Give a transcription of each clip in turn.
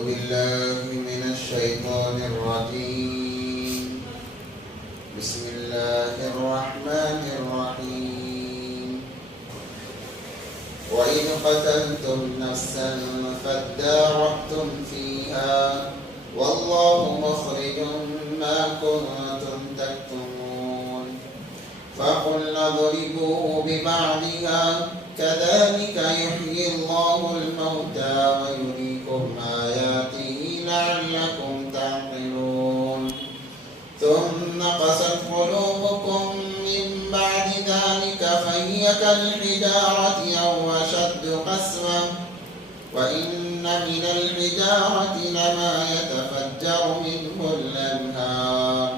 بالله من الشيطان الرجيم. بسم الله الرحمن الرحيم. وإذ قتلتم نفسا فادارأتم فيها والله مخرج ما كنتم تكتمون. فقلنا اضربوه ببعضها كذلك يحيي الله الموتى ويريكم آياته لعلكم تعقلون. ثم قست قلوبكم من بعد ذلك فهي كالحجارة أو أشد قسوة وإن من الحجارة لما يتفجر منه الأنهار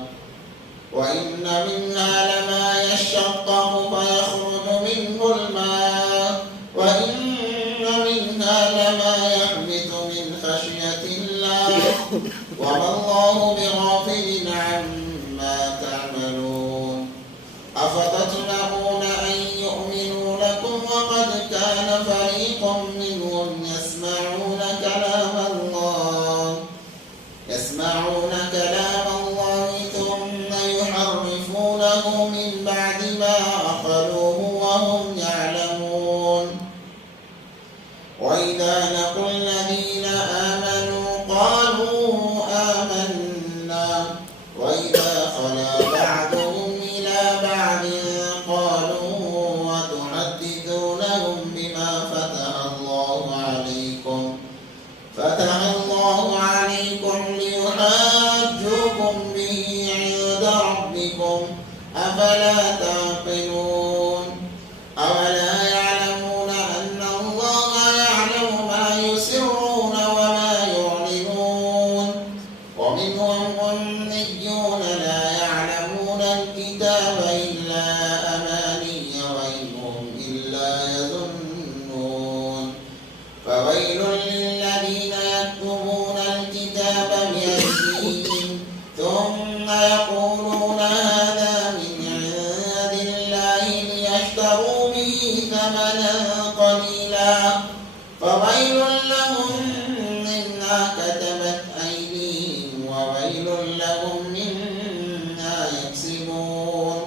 وإن منها لما يشقق فيخرج منه الماء وإن منها لما يهبط من خشية الله وما الله بغافل عما تعملون. أفتطمعون أن يؤمنوا لكم وقد كان فريق منهم يسمعون كلام الله ثم يحرفونه من بعد ما عقلوه وهم يعلمون. وإذا لقوا الذين آمنوا قالوا آمنا وإذا خلا بعضهم إلى بعض قالوا وتحدثونهم بما فتح الله عليكم ليحاجوكم به عند ربكم أفلا تعقلون. أولا يعلمون أن الله يعلم ما يسرون وما يعلنون. ومنهم أميون لا يعلمون الكتاب إلا أماني وإن هم إلا يظنون. فويل للذين يكتبون الكتاب بأيديهم ثم يقولون هذا من عند الله ليشتروا به ثمنا قليلا فويل لهم مما كتبت أيديهم وويل لهم مما يكسبون.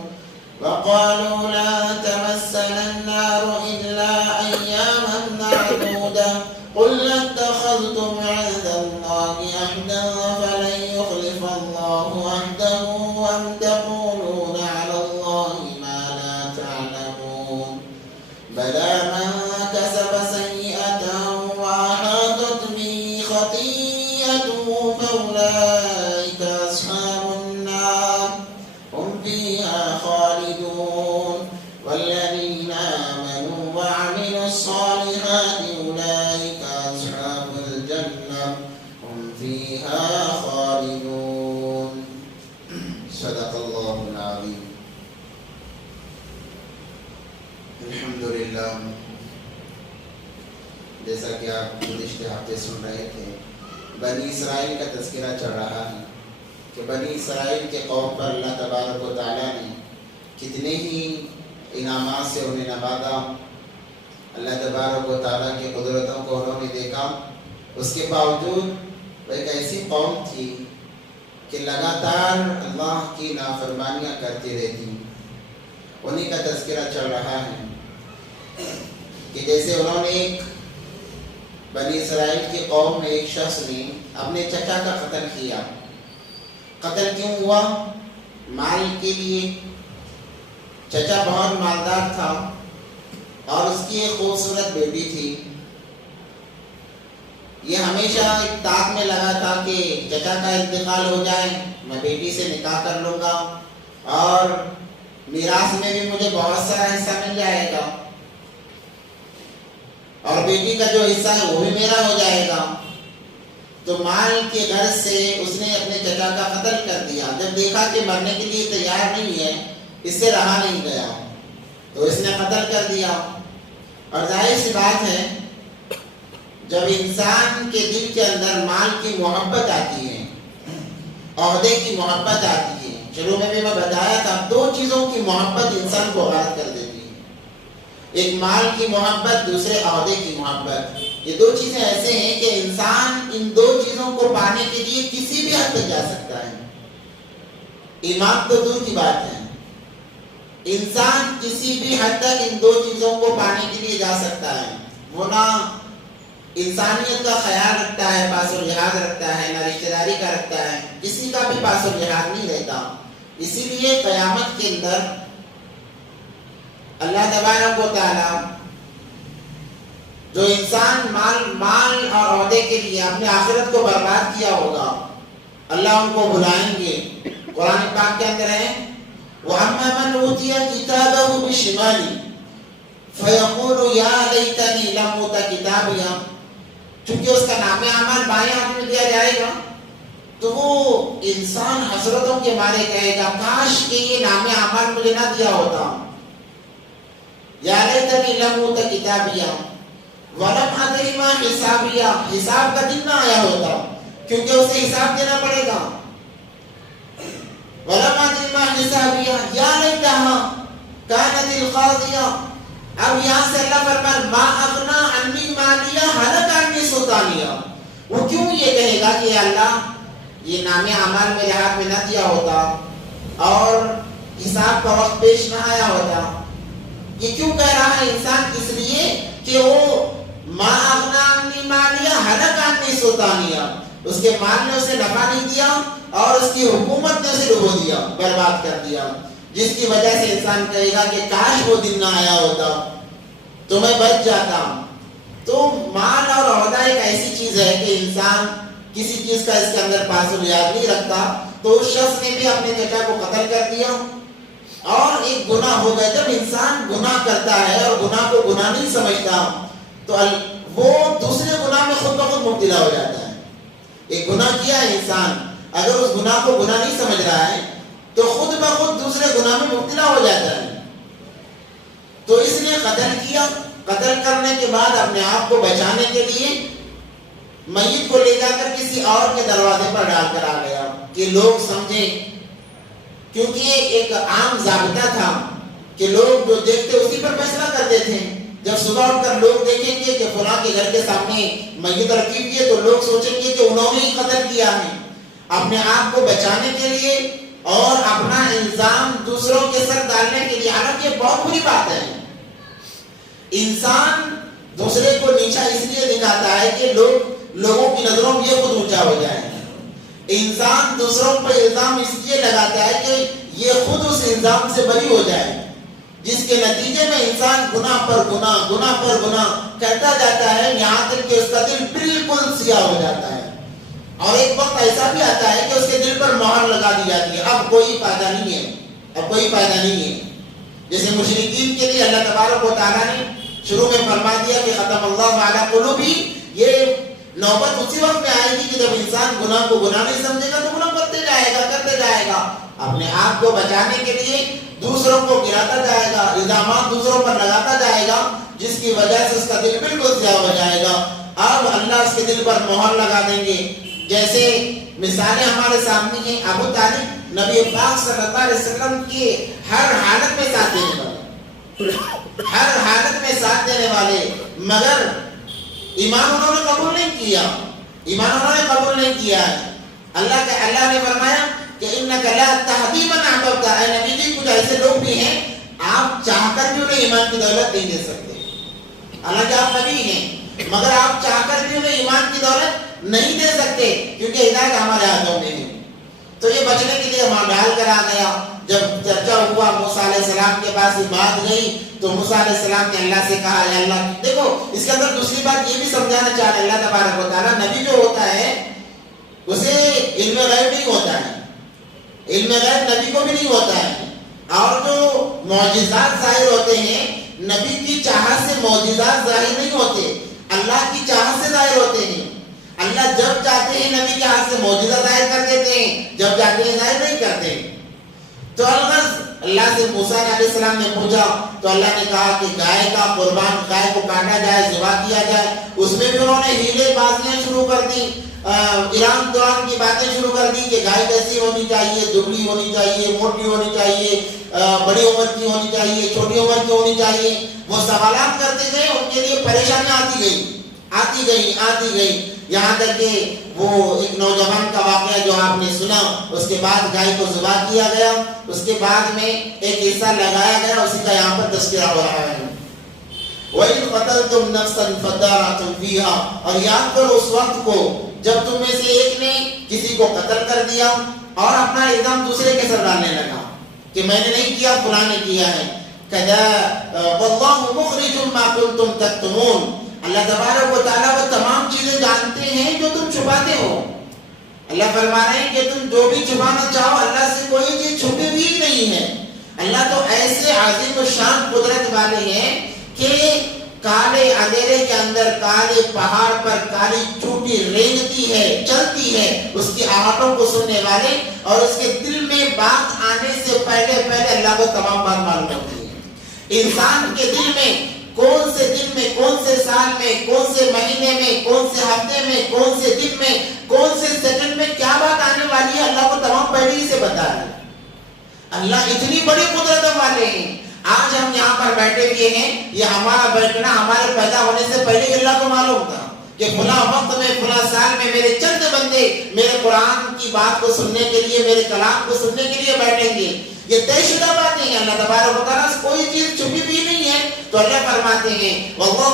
وقالوا لا تمسنا النار إلا أياما معدودة قل اتخذتم عند الله عهدا فلن يخلف الله عهده أم تقولون على الله ما لا تعلمون. بلى من كسب سيئة وأحاطت به خطيئته فأولئك أصحاب النار هم فيها خالدون. والذين آمنوا وعملوا الصالحات أولئك أصحاب الجنة هم فيها خالدون. صدق الله العظيم. الحمدللہ، جیسا کہ آپ گزشتہ ہفتے سن رہے تھے، بنی اسرائیل کا تذکرہ چل رہا ہے کہ بنی اسرائیل کے قوم پر اللہ تبارک و تعالیٰ نے کتنے ہی انعامات سے انہیں نوازا. اللہ تبارک و تعالیٰ کی قدرتوں کو انہوں نے دیکھا. اس کے باوجود وہ ایک ایسی قوم تھی کہ لگاتار اللہ کی نافرمانیاں کرتی رہتی. انہی کا تذکرہ چل رہا ہے کہ جیسے انہوں نے ایک بنی اسرائیل کی قوم میں ایک شخص نے اپنے چچا کا قتل کیا. قتل کیوں ہوا؟ مال کے لیے. چچا بہت مالدار تھا اور اس کی ایک خوبصورت بیٹی تھی. یہ ہمیشہ ایک تاک میں لگا تھا کہ چچا کا انتقال ہو جائے میں بیٹی سے نکاح کر لوں گا اور میراث میں بھی مجھے بہت سارا حصہ مل جائے گا اور بیٹی کا جو حصہ ہے وہ بھی میرا ہو جائے گا. تو مال کے غرض سے اس نے اپنے چچا کا قتل کر دیا. جب دیکھا کہ مرنے کے لیے تیار نہیں ہے، اس سے رہا نہیں گیا، تو اس نے قتل کر دیا. اور ظاہر سی بات ہے، جب انسان کے دل کے اندر مال کی محبت آتی ہے، عہدے کی محبت آتی ہے، شروع میں بھی میں بتایا تھا 2 چیزوں کی محبت انسان کو غارت کر دیتی ہے. ایک مال کی محبت، دوسرے عہدے کی محبت. یہ دو چیزیں ایسے ہیں کہ انسان ان دو چیزوں کو پانے کے لیے کسی بھی حد تک جا سکتا ہے. ایمان تو دور کی بات ہے، انسان کسی بھی حد تک ان دو چیزوں کو پانے کے لیے جا سکتا ہے. وہ نہ انسانیت کا خیال رکھتا ہے، پاس و لحاظ رکھتا ہے، نہ رشتہ داری کا رکھتا ہے، کسی کا بھی پاس و لحاظ نہیں رہتا. اسی لیے قیامت کے اندر اللہ تبارک و تعالی جو انسان مال اور عہدے کے لیے اپنے آخرت کو برباد کیا ہوگا، اللہ ان کو بلائیں گے. قرآن پاک کے اندر ہے وَأَمَّا مَنْ أُوتِيَ كِتَابَهُ بِشِمَالِهِ فَيَقُولُ يَا لَيْتَنِي لَمْ أُوتَ كِتَابِيَهْ. چونکہ اس کا نام اعمال بائیں ہاتھ میں دیا جائے گا تو وہ انسان حسرتوں کے مارے کہے گا کاش کہ یہ نام اعمال مجھے نہ دیا ہوتا. یا لیتنی لم اوت کتابیہ ولم ادری ما حسابیہ. حساب کا دن نہ آیا ہوتا کیونکہ اسے حساب دینا پڑے گا. ولم ادری ما حسابیہ یا لیتہا کانت القاضیہ. اب یہاں سے اللہ فرمائے ما اغنا عنی مالیہ ہلک عنی سلطانیہ. وہ کیوں یہ کہے گا کہ اللہ یہ نام اعمال میرے ہاتھ میں نہ دیا ہوتا اور حساب کا وقت پیش نہ آیا ہوتا. یہ کیوں کہہ رہا ہے انسان؟ اس لیے کہ وہ ما اغنا عنی مالیہ ہلک عنی سلطانیہ. اس کے مال نے اسے نفع نہیں دیا اور اس کی حکومت نے اسے ڈبو دیا، برباد کر دیا، جس کی وجہ سے انسان کہے گا کہ کاش وہ دن نہ آیا ہوتا تو میں بچ جاتا. تو مال اور عہدہ ایک ایسی چیز ہے کہ انسان کسی چیز کا اس کے اندر پاس و لحاظ نہیں رکھتا. تو اس شخص نے بھی اپنے چچا کو قتل کر دیا اور ایک گناہ ہو گیا. جب انسان گناہ کرتا ہے اور گناہ کو گناہ نہیں سمجھتا تو وہ دوسرے گناہ میں خود بخود مبتلا ہو جاتا ہے. ایک گناہ کیا ہے انسان، اگر اس گناہ کو گناہ نہیں سمجھ رہا ہے تو خود بخود دوسرے گناہ میں مبتلا ہو جاتا ہے. تو اس نے قتل کیا. قتل کرنے کے بعد اپنے آپ کو بچانے کے لیے میت کو لے جا کر کسی اور کے دروازے پر ڈال کر آ گیا کہ لوگ سمجھیں. کیونکہ ایک عام ضابطہ تھا کہ لوگ جو دیکھتے اسی پر فیصلہ کرتے تھے. جب صبح اٹھ کر لوگ دیکھیں گے کہ فلاں کے گھر کے سامنے میت رکھی ہوئی ہے تو لوگ سوچیں گے کہ انہوں نے ہی قتل کیا ہے. اپنے آپ کو بچانے کے لیے اور اپنا الزام دوسروں کے سر ڈالنے کے لیے. حالانکہ یہ بہت بری بات ہے. انسان دوسرے کو نیچا اس لیے دکھاتا ہے کہ لوگوں کی نظروں میں یہ خود اونچا ہو جائے. انسان دوسروں پر الزام اس لیے لگاتا ہے کہ یہ خود اس الزام سے بری ہو جائے، جس کے نتیجے میں انسان گناہ پر گناہ کرتا جاتا ہے یہاں تک کہ اس کا دل بالکل سیاہ ہو جاتا ہے. اور ایک وقت ایسا بھی آتا ہے کہ اس کے دل پر مہر لگا دی جاتی ہے، اب کوئی فائدہ نہیں ہے. جیسے مشرکین کے لیے اللہ تبارک و تعالیٰ نے شروع میں فرما دیا کہ ختم اللہ علی قلوبہم. یہ نوبت اسی وقت میں آئے گی کہ جب انسان گناہ کو گناہ نہیں سمجھے گا تو گناہ کرتے جائے گا. اپنے آپ کو بچانے کے لیے دوسروں کو گراتا جائے گا، الزامات دوسروں پر لگاتا جائے گا، جس کی وجہ سے اس کا دل بالکل سیاہ ہو جائے گا. اب اللہ اس کے دل پر مہر لگا دیں گے. جیسے مثالیں ہمارے سامنے ہیں. ابو طالب نبی پاک صلی اللہ علیہ وسلم کے ہر حالت میں ساتھ دینے والے مگر ایمان انہوں نے قبول نہیں کیا ہے. اللہ نے فرمایا کہ انک لا تہدی من احببت. اے نبی جی کچھ ایسے لوگ بھی ہیں آپ چاہ کر بھی انہیں ایمان کی دولت نہیں دے سکتے. حالانکہ آپ نبی ہیں مگر آپ چاہ کر بھی انہیں ایمان کی دولت نہیں دے سکتے کیونکہ ہدایت ہمارے ہاتھوں میں ہے. تو یہ بچنے کے لیے وہاں ڈال کر آ گیا. جب چرچا ہوا موسیٰ علیہ السلام کے پاس یہ بات گئی تو موسیٰ علیہ السلام نے اللہ سے کہا اے اللہ. دیکھو اس کے اندر دوسری بات یہ بھی سمجھانا چاہ رہے اللہ تبارک و تعالیٰ نبی جو ہوتا ہے اسے علم غیب نہیں ہوتا ہے. علم غیب نبی کو بھی نہیں ہوتا ہے. اور جو معجزات ظاہر ہوتے ہیں نبی کی چاہت سے معجزات ظاہر نہیں ہوتے، اللہ کی چاہت سے ظاہر ہوتے ہیں. اللہ جب چاہتے ہیں نبی کے ہاتھ سے معجزہ ظاہر کر دیتے ہیں، جب چاہتے ہیں ظاہر نہیں کرتے. تو الغرض اللہ سے موسیٰ علیہ السلام نے پوچھا تو اللہ نے کہا کہ گائے کو کاٹا جائے، ذبح کیا جائے. اس میں بھی انہوں نے ہیلے بازیاں شروع کر دی، ایران دوران کی باتیں شروع کر دی کہ گائے کیسی ہونی چاہیے، دبلی ہونی چاہیے، موٹی ہونی چاہیے، بڑی عمر کی ہونی چاہیے، چھوٹی عمر کی ہونی چاہیے. وہ سوالات کرتے گئے، ان کے لیے پریشانیاں آتی گئی. آتی گئی یہاں تک کہ وہ ایک نوجوان کا واقعہ جو آپ نے سنا، اس کے بعد گائے کو ذبح کیا گیا، اس کے بعد میں ایک حصہ لگایا گیا، اسی کا یہاں پر تذکرہ ہو رہا ہے۔ وَإِذْ قَتَلْتُمْ نَفْسًا فَادَّارَأْتُمْ فِيهَا، اور یاد کرو اس وقت کو جب تم میں سے ایک نے کسی کو قتل کر دیا اور اپنا الزام دوسرے کے سر ڈالنے لگا کہ میں نے نہیں کیا، فلاں نے کیا ہے۔ وَاللَّهُ مُخْرِجٌ مَا كُنتُمْ تَكْتُمُونَ، اللہ تبارک و تعالیٰ وہ تمام چیزیں جانتے ہیں جو تم چھپاتے ہو۔ اللہ فرما رہے ہیں کہ تم جو بھی چھپانا چاہو اللہ سے کوئی چیز چھپی ہوئی نہیں ہے۔ اللہ تو ایسے عظیم و شان قدرت والے ہیں کہ کالے اندھیرے کے اندر کالے پہاڑ پر کالی چوٹی رینگتی ہے، چلتی ہے، اس کی آہٹوں کو سننے والے اور اس کے دل میں بات آنے سے پہلے اللہ کو تمام بات معلوم ہوتی ہے۔ انسان کے دل میں کون سے دن میں، کون سے سال میں، کون سے مہینے میں، کون سے ہفتے میں، کون سے دن میں، کون سے سیکنڈ میں کیا بات آنے والی ہے، اللہ کو تمام پہلے ہی سے بتا رہے ہیں۔ اللہ اتنی بڑی قدرت والے ہیں۔ آج ہم یہاں پر بیٹھے ہوئے ہیں، یہ ہمارا بیٹھنا ہمارے پیدا ہونے سے پہلے اللہ کو معلوم تھا کہ فلاں وقت میں فلاں سال میں میرے چند بندے میرے قرآن کی بات کو سننے کے لیے، میرے کلام کو سننے کے لیے بیٹھیں گے۔ یہ طے شدہ باتیں ہیں، اللہ تبارک و تعالیٰ سے کوئی چیز چھپی بھی نہیں ہے۔ تو اللہ فرماتے ہیں وَاللَّهُ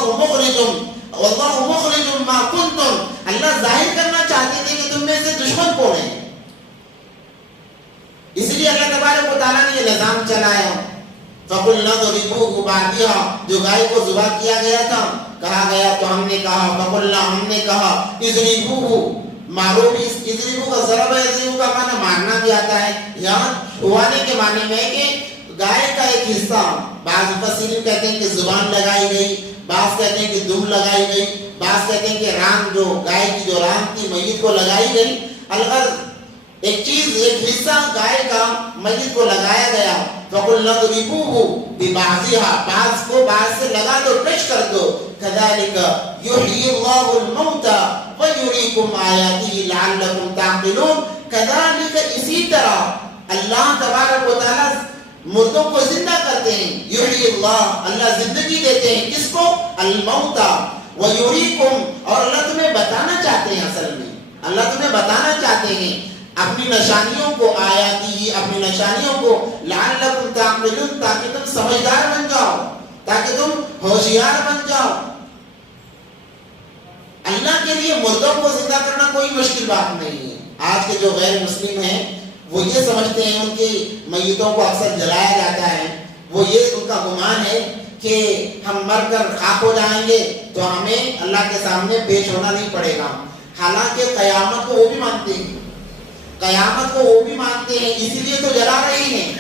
مُخْرِجٌ مَا كُنتُمْ، اللہ ظاہر کرنا چاہتے تھے کہ تم میں سے دشمن کون ہے، اس لیے اللہ تبارک و تعالیٰ نے یہ نظام چلایا۔ فَقُلْنَا ضَرِبُوهُ بَعْدِهَا، جو گائے کو ذبح کیا گیا تھا، کہا گیا تو ہم نے کہا فَقُلْنَا، ہم نے کہا اضربوه، مارو بھی، اضربو کا ضرب ہے، اضربو کا معنی مارنا بھی آتا ہے، یہاں چھوانے کے معنی میں کہ گائے کا ایک حصہ، بعض مفسرین کہتے ہیں کہ زبان لگائی گئی، بعض کہتے ہیں کہ دم لگائی گئی، بعض کہتے ہیں کہ ران، جو گائے کی جو ران تھی میت کو لگائی گئی، الغرض ایک چیز، ایک حصہ گائے کا میت کو لگایا گیا۔ فَقُلْنَا اضْرِبُوهُ بِبَعْضِهَا، بعض کو بعض سے لگا دو، ٹچ کر دو۔ كَذَلِكَ يُحْيِي اللَّهُ الْمَوْتَى وَيُرِيكُمْ آيَاتِهِ لَعَلَّكُمْ تَعْقِلُونَ، كَذَلِكَ اسی طرح اللہ تبارک و تعالیٰ مردوں کو زندہ کرتے ہیں۔ یحیی اللہ، اللہ زندگی دیتے ہیں، کس کو؟ الموتى وَيُرِيكُمْ، اور اللہ تمہیں بتانا چاہتے ہیں، اصل میں اللہ تمہیں بتانا چاہتے ہیں اپنی نشانیوں کو، آیاتی، اپنی نشانیوں کو، لعلکم تعقلون، تاکہ تم سمجھدار بن جاؤ، تاکہ تم ہوشیار بن جاؤ۔ اللہ کے لیے مردوں کو زندہ کرنا کوئی مشکل بات نہیں ہے۔ آج کے جو غیر مسلم ہیں وہ یہ سمجھتے ہیں ان کی میتوں کو اکثر جلایا جاتا ہے، وہ یہ ان کا گمان ہے کہ ہم مر کر خاک ہو جائیں گے تو ہمیں اللہ کے سامنے پیش ہونا نہیں پڑے گا۔ حالانکہ قیامت کو وہ بھی مانتے ہیں، قیامت کو وہ بھی مانتے ہیں، اسی لیے تو جلا رہے ہیں،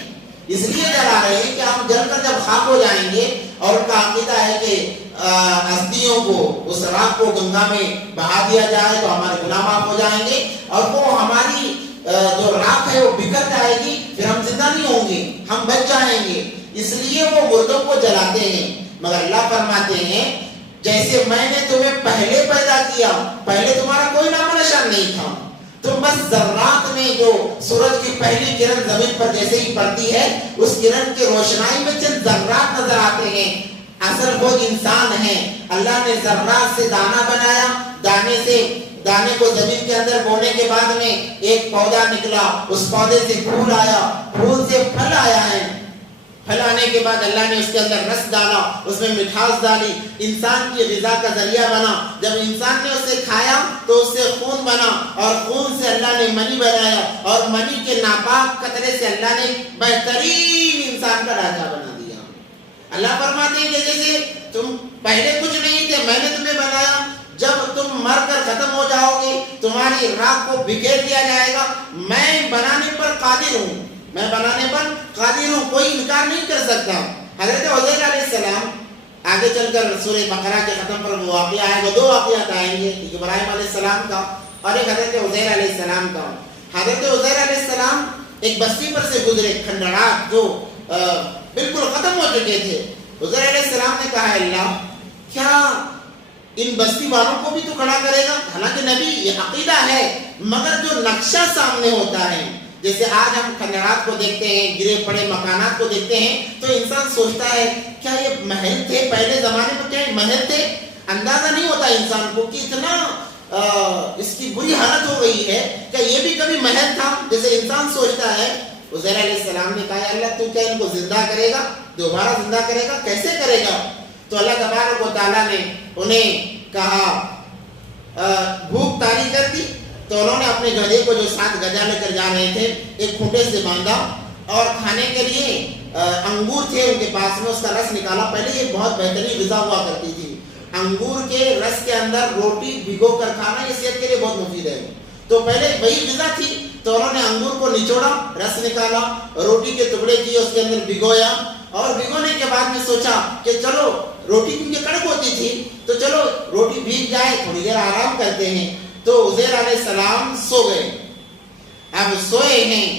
اس لیے جلا رہے ہیں کہ ہم جل کر جب خاک ہو جائیں گے، اور ان کا عقیدہ ہے کہ ہستیوں کو، اس راکھ کو گنگا میں بہا دیا جائے تو ہمارے گناہ معاف ہو جائیں گے، اور وہ ہماری جو راکھ ہے وہ بکھر جائے گی، پھر ہم زندہ نہیں ہوں گے، ہم بچ جائیں گے، اس لیے وہ مردوں کو جلاتے ہیں۔ مگر اللہ فرماتے ہیں جیسے میں نے تمہیں پہلے پیدا کیا، پہلے تمہارا کوئی نام و نشان نہیں تھا، تم بس ذرات میں جو سورج کی پہلی کرن زمین پر جیسے ہی پڑتی ہے، اس کرن کی روشنائی میں چند ذرات نظر آتے ہیں، اصل وہ انسان ہیں۔ اللہ نے ذرات سے دانہ بنایا، دانے کو زمین کے اندر بونے کے بعد میں ایک پودا نکلا، اس پودے سے پھول آیا، پھول سے پھل آیا ہے، پھل آنے کے بعد اللہ نے اس کے اندر رس ڈالا، اس میں مٹھاس ڈالی، انسان کی غذا کا ذریعہ بنا، جب انسان نے اسے کھایا تو اس سے خون بنا، اور خون سے اللہ نے منی بنایا، اور منی کے ناپاک قطرے سے اللہ نے بہترین انسان کا ڈھانچہ بنا دیا۔ اللہ فرماتے ہیں کہ جیسے تم پہلے کچھ نہیں تھے، میں نے تمہیں بنایا، جب تم مر کر ختم ہو جاؤ گے، تمہاری راکھ کو بکھیر دیا جائے گا، میں بنانے پر قادر ہوں، میں بنانے پر قادر ہوں، کوئی انکار نہیں کر سکتا۔ حضرت عزیر علیہ السلام، آگے چل کر سورہ بقرہ کے ختم پر وہ واقعہ آئے گا، دو واقعات آئیں گے، ایک ابراہیم علیہ السلام کا اور ایک حضرت عزیر علیہ السلام کا۔ حضرت عزیر علیہ السلام ایک بستی پر سے گزرے، کھنڈرات جو بالکل ختم ہو چکے تھے۔ عزیر علیہ السلام نے کہا اللہ کیا ان بستی والوں کو بھی تو کھڑا کرے گا؟ حالانکہ نبی یہ عقیدہ ہے، مگر جو نقشہ سامنے ہوتا ہے، جیسے آج ہم کھنڈرات کو دیکھتے ہیں، گرے پڑے مکانات کو دیکھتے ہیں، تو انسان سوچتا ہے کیا یہ محل تھے؟ پہلے زمانے میں کیا یہ محل تھے؟ اندازہ نہیں ہوتا انسان کو کہ اتنا اس کی بری حالت ہو گئی ہے کہ یہ بھی کبھی محل تھا جیسے انسان سوچتا ہے. عزیر علیہ السلام نے کہا اللہ تو کیا ان کو زندہ کرے گا, دوبارہ زندہ کرے گا, کیسے کرے گا؟ تو اللہ تبارک و تعالیٰ نے انہیں کہا بھوک طاری کر دی. تو انہوں نے اپنے گدھے کو جو 7 گجا لے کر جا رہے تھے ایک کھوٹے سے باندھا اور کھانے کے لیے انگور تھے ان کے پاس میں, اس کا رس نکالا. پہلے یہ بہت بہترین غذا ہوا کرتی تھی, انگور کے رس کے اندر روٹی بھگو کر کھانا, یہ صحت کے لیے بہت مفید ہے. تو پہلے وہی غذا تھی. تو انہوں نے انگور کو نچوڑا, رس نکالا, روٹی کے ٹکڑے کیے, اس کے اندر بھگویا اور بھگونے کے بعد میں سوچا کہ چلو روٹی کیونکہ کڑک ہوتی تھی تو چلو روٹی بھیگ جائے, تھوڑی دیر آرام کرتے ہیں. تو عزیر علیہ السلام سو گئے. اب سوئے ہیں,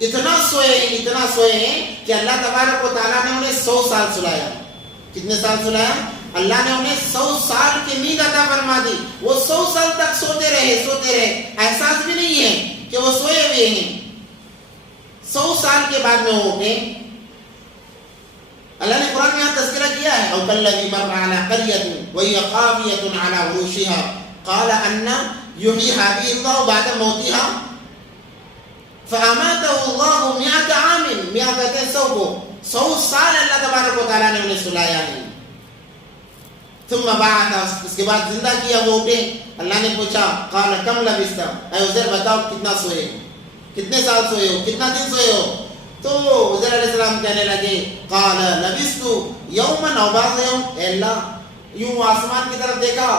اتنا سوئے ہیں کہ اللہ تبارک و تعالیٰ نے انہیں 100 سال سلایا. کتنے سال سلایا؟ اللہ نے انہیں 100 سال کی نیند عطا فرما دی. وہ 100 سال تک سوتے رہے, احساس بھی نہیں ہے کہ وہ سوئے ہوئے ہیں. 100 سال کے بعد میں وہ اٹھے. اللہ نے قرآن میں یہاں تذکرہ کیا ہے, او کالذی مر علی قریۃ وہی خاویۃ علی عروشها قال ان یحیی هذه الله بعد موتها فاماته الله 100 عام. 100 کہتے ہیں 100 کو, 100 سال اللہ تبارک و تعالیٰ نے انہیں سلایا ہے. ثم بعث, اس کے بعد زندہ کیا. وہ اٹھے, اللہ نے پوچھا قال کم لبثت, اے عزیر بتاؤ کتنا سوئے, کتنے سال سوئے ہو, کتنا دن سوئے ہو؟ تو عزیر علیہ السلام کہنے لگے قال لبثت یوما او بعض یوم. اے اللہ, یوں آسمان کی طرف دیکھا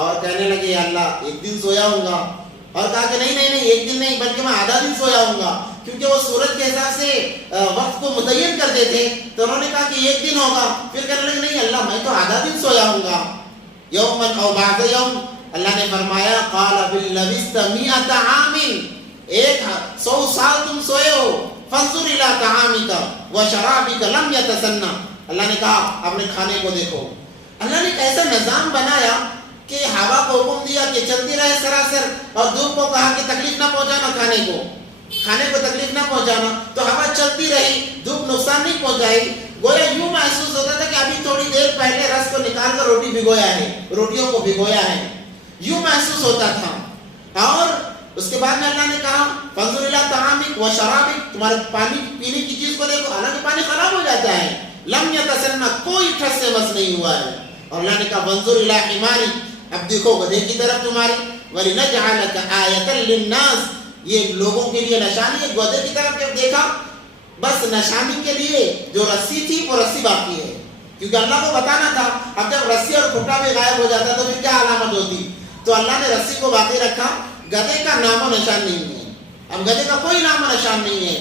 اور کہنے لگے اللہ ایک دن سویا ہوں گا. اور کہا کہ نہیں ایک دن نہیں بلکہ میں آدھا دن سویا ہوں گا, کیونکہ وہ سورج کے حساب سے وقت کو متعین کرتے تھے. تو انہوں نے کہا کہ ایک دن ہوگا. پھر کہنے لگے نہیں اللہ میں تو آدھا دن سویا ہوں گا. یوما او بعض یوم. اللہ نے فرمایا قال بل لبثت 100 عام, 100 سال تم سوئے ہو. فانظر الى طعامك وشرابك لم يتسنى. اللہ نے کہا اپنے کھانے کو دیکھو. اللہ نے ایسا نظام بنایا کہ ہوا کو حکم دیا کہ چلتی رہے سراسر, اور دھوپ کو کہا کہ تکلیف نہ پہنچانا کھانے کو تکلیف نہ پہنچانا. تو ہوا چلتی رہی, دھوپ نقصان نہیں پہنچائی. گویا یوں محسوس ہوتا تھا کہ ابھی تھوڑی دیر پہلے رس کو نکال کر روٹیوں کو بھگویا ہے, یوں محسوس ہوتا تھا. اور اس کے بعد میں اللہ نے کہا فانظر الی طعامک و شرابک, تمہارے پانی پینے کی چیز کو دیکھو. حالانکہ پانی خراب ہو جاتا ہے. لم یتسنى, کوئی ٹھس سے بس نہیں ہوا ہے. اور اللہ نے کہا وانظر الی حمارک, اب دیکھو گدھے کی طرف تمہاری. وَلِنَجْعَلَكَ آیَةً لِلنَّاسِ, یہ لوگوں کے لیے نشانی ہے. گدھے کی طرف جب دیکھا بس نشانی کے لیے جو رسی تھی وہ رسی باقی ہے, کیونکہ اللہ کو بتانا تھا. اب جب رسی اور کھٹا بھی غائب ہو جاتا تو پھر کیا علامت ہوتی؟ تو اللہ نے رسی کو باقی رکھا. گدھے کا نام و نشان نہیں ہے, اب گدھے کا کوئی نام و نشان نہیں ہے.